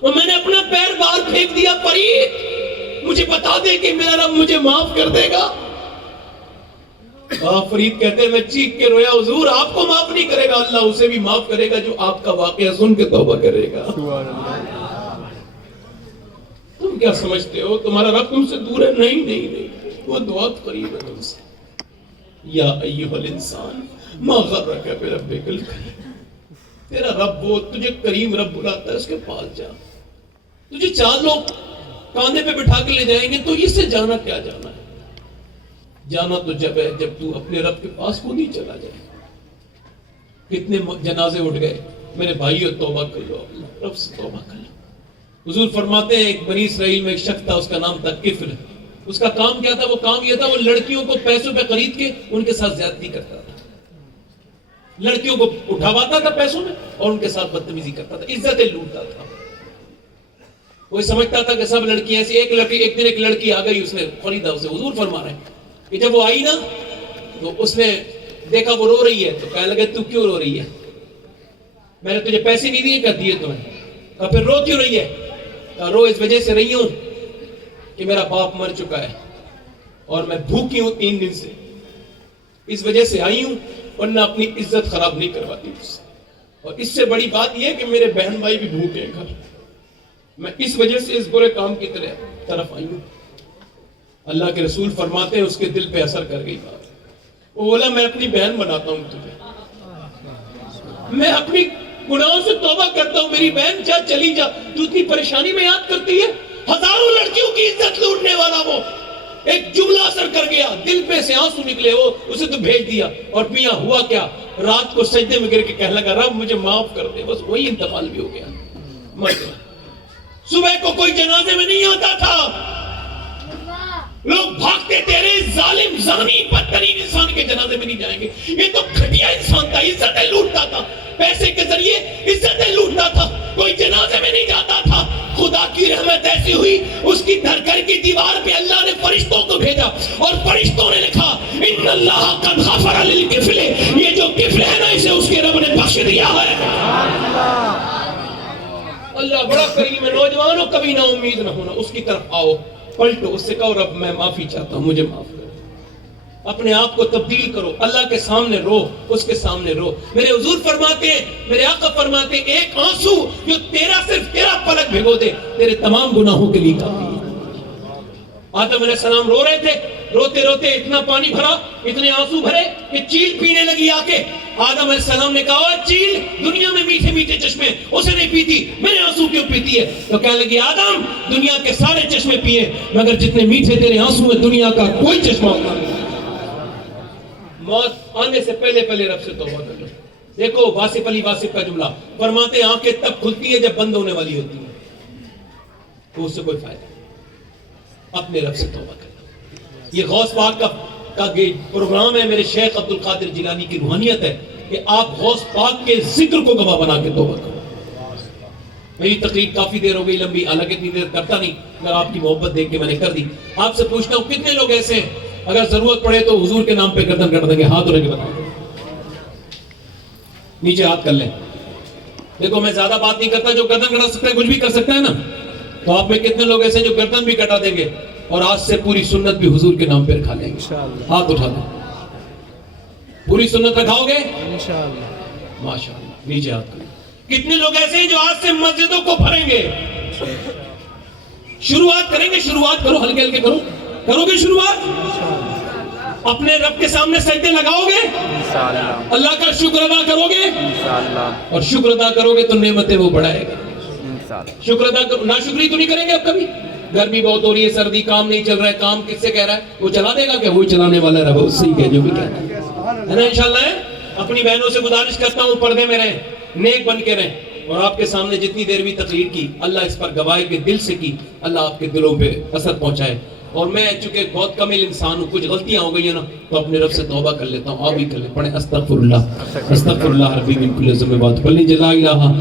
اور میں نے اپنا پیر باہر پھینک دیا. فرید مجھے بتا دے کہ میرا رب مجھے معاف کر دے گا. فرید کہتے ہیں میں چیخ کے رویا, حضور آپ کو معاف نہیں کرے گا, اللہ اسے بھی معاف کرے گا جو آپ کا واقعہ سن کے توبہ کرے گا. تم کیا سمجھتے ہو تمہارا رب تم سے دور ہے؟ نہیں, وہ بہت قریب ہے تم سے. یا ایھا الانسان ما غرک بربک الکریم. تیرا رب وہ تجھے کریم رب بلاتا ہے, اس کے پاس جا. تجھے 4 لوگ کاندھے پہ بٹھا کے لے جائیں گے تو اس سے جانا کیا جانا ہے؟ جانا تو جب ہے جب تو اپنے رب کے پاس خود ہی چلا جائے. کتنے جنازے اٹھ گئے. میرے بھائیو توبہ کر لو, رب سے توبہ کر لو. حضور فرماتے ہیں ایک بنی اسرائیل میں ایک شخص تھا, اس کا نام تھا کفل. اس کا کام کیا تھا؟ وہ کام یہ تھا وہ لڑکیوں کو پیسوں پہ خرید کے ان کے ساتھ زیادتی کرتا تھا. لڑکیوں کو اٹھاواتا تھا پیسوں میں اور ان کے ساتھ بدتمیزی کرتا تھا, عزتیں لوٹتا تھا. وہ سمجھتا تھا کہ سب لڑکیاں ایسی. ایک دن ایک لڑکی آ گئی, اس نے خریدا اسے. حضور فرما رہے ہیں کہ جب وہ آئی نا تو اس نے دیکھا وہ رو رہی ہے, تو کہنے لگے تو کیوں رو رہی ہے؟ میں نے تجھے پیسے نہیں دیے؟ کہا دیے تمہیں. کہا پھر رو کیوں رہی ہے؟ کہا رو اس وجہ سے رہی ہوں کہ میرا باپ مر چکا ہے اور میں بھوکی ہوں 3 دن سے, اس وجہ سے آئی ہوں, ورنہ اپنی عزت خراب نہیں کرواتی مجھ سے. اور اس سے بڑی بات یہ ہے کہ میرے بہن بھائی بھی بھوکے ہیں گھر, میں اس وجہ سے اس برے کام کی طرف آئی ہوں. اللہ کے رسول فرماتے ہیں اس کے دل پہ اثر کر گئی بات. وہ بولا میں اپنی بہن بناتا ہوں تجھے, میں اپنی گناہوں سے توبہ کرتا ہوں, میری بہن جا چلی جا, تو اتنی پریشانی میں یاد کرتی ہے. ہزاروں لڑکیوں کی عزت لوٹنے والا وہ ایک جملہ اثر کر گیا, دل پہ سے آنسو نکلے, وہ اسے تو بھیج دیا. اور پیا ہوا کیا, رات کو سجدے میں گر کے کہنے لگا رب مجھے معاف کر دے. بس وہی انتقال بھی ہو گیا, مر گیا. صبح کو کوئی جنازے میں نہیں آتا تھا, لوگ بھاگتے تیرے ظالم زانی بدترین انسان کے جنازے میں نہیں جائیں گے. یہ تو گھٹیا انسان تھا, عزتیں لوٹتا تھا, پیسے کے ذریعے عزتیں لوٹتا تھا, کوئی جنازے میں نہیں جاتا تھا. خدا کی رحمت ایسی ہوئی, اس کی دھڑکن کی دیوار پہ اللہ نے فرشتوں کو بھیجا اور فرشتوں نے لکھا ان اللہ قد غفر للکفل. یہ جو کفل ہے نا اسے اس کے رب نے بخش دیا ہے. اللہ بڑا کریم ہے. نوجوانوں کبھی نا امید نہ ہونا, اس کی طرف آؤ, پلٹو, اس سے کہو رب میں معافی چاہتا ہوں, مجھے معاف کرو. اپنے آپ کو تبدیل کرو, اللہ کے سامنے رو, اس کے سامنے رو. میرے حضور فرماتے ہیں, میرے آقا فرماتے ہیں ایک آنسو جو صرف تیرا پلک بھگو دے تیرے تمام گناہوں کے لیے کافی ہے. آدم علیہ السلام رو رہے تھے, روتے روتے اتنا پانی بھرا, اتنے آنسو بھرے کہ چیل پینے لگی آ کے. آدم علیہ السلام نے کہا چیل دنیا میں میٹھے میٹھے چشمے اسے نہیں پیتی, میرے آنسو کیوں پیتی ہے؟ تو کہنے لگی آدم دنیا کے سارے چشمے پیے مگر جتنے میٹھے تیرے آنسو ہیں دنیا کا کوئی چشمہ نہیں. موت آنے سے پہلے رب سے توبہ کر لو. دیکھو واصف علی واصف کا جملہ فرماتے ہیں آنکھیں تب کھلتی ہے جب بند ہونے والی ہوتی ہے, تو اس سے کوئی فائدہ نہیں. اپنے رب سے توبہ کر لو. یہ غوث پاک کا پروگرام ہے. میرے شیخ عبد القادر جیلانی کی روحانیت ہے کہ آپ غوث پاک کے ذکر کو گواہ بنا کے توبہ کرو. میری تقریر کافی دیر ہو گئی لمبی, حالانکہ اتنی دیر کرتا نہیں, اگر آپ کی محبت دیکھ کے میں نے کر دی. آپ سے پوچھتا ہوں کتنے لوگ ایسے ہیں اگر ضرورت پڑے تو حضور کے نام پہ گردن کر دیں گے؟ ہاتھ رکھ کے بتاؤ. نیچے ہاتھ کر لیں. دیکھو میں زیادہ بات نہیں کرتا, جو گردن کٹا سکتا ہے کچھ بھی کر سکتا ہے نا, تو آپ میں کتنے لوگ ایسے ہیں جو گردن بھی کٹا دیں گے اور آج سے پوری سنت بھی حضور کے نام پہ رکھا لیں گے؟ ہاتھ اٹھا دیں. پوری سنت رکھاؤ گے ماشاءاللہ. نیچے ہاتھ کر لیں. کتنے لوگ ایسے ہیں جو آج سے مسجدوں کو بھریں گے؟ شروعات کریں گے. شروعات کرو, ہلکے ہلکے کرو. کرو گے شروعات؟ اپنے رب کے سامنے سجدے لگاؤ گے, اللہ کا شکر ادا کرو گے, اور شکر ادا کرو گے تو نعمتیں وہ بڑھائے گا. شکر ادا کرو, ناشکری تو نہیں کریں گے اب کبھی. گرمی بہت ہو رہی ہے, سردی, کام نہیں چل رہا ہے, کام کس سے کہہ رہا ہے؟ وہ چلا دے گا کہ وہی چلانے والا رب اس سے ہی کہہ جو بھی کہتا ہے نا. انشاءاللہ اپنی بہنوں سے گزارش کرتا ہوں پردے میں رہیں, نیک بن کے رہیں, اور آپ کے سامنے جتنی دیر بھی تقریر کی اللہ اس پر گواہی کے دل سے کی, اللہ آپ کے دلوں پہ اثر پہنچائے. اور میں چونکہ بہت کامل انسان ہوں, کچھ غلطیاں ہو گئی ہیں نا, تو اپنے رب سے توبہ کر لیتا ہوں. آپ بھی کر لیں, پڑھیں استغفر اللہ ربی من کل ذنب. بات پڑھ لیجیے لا الہ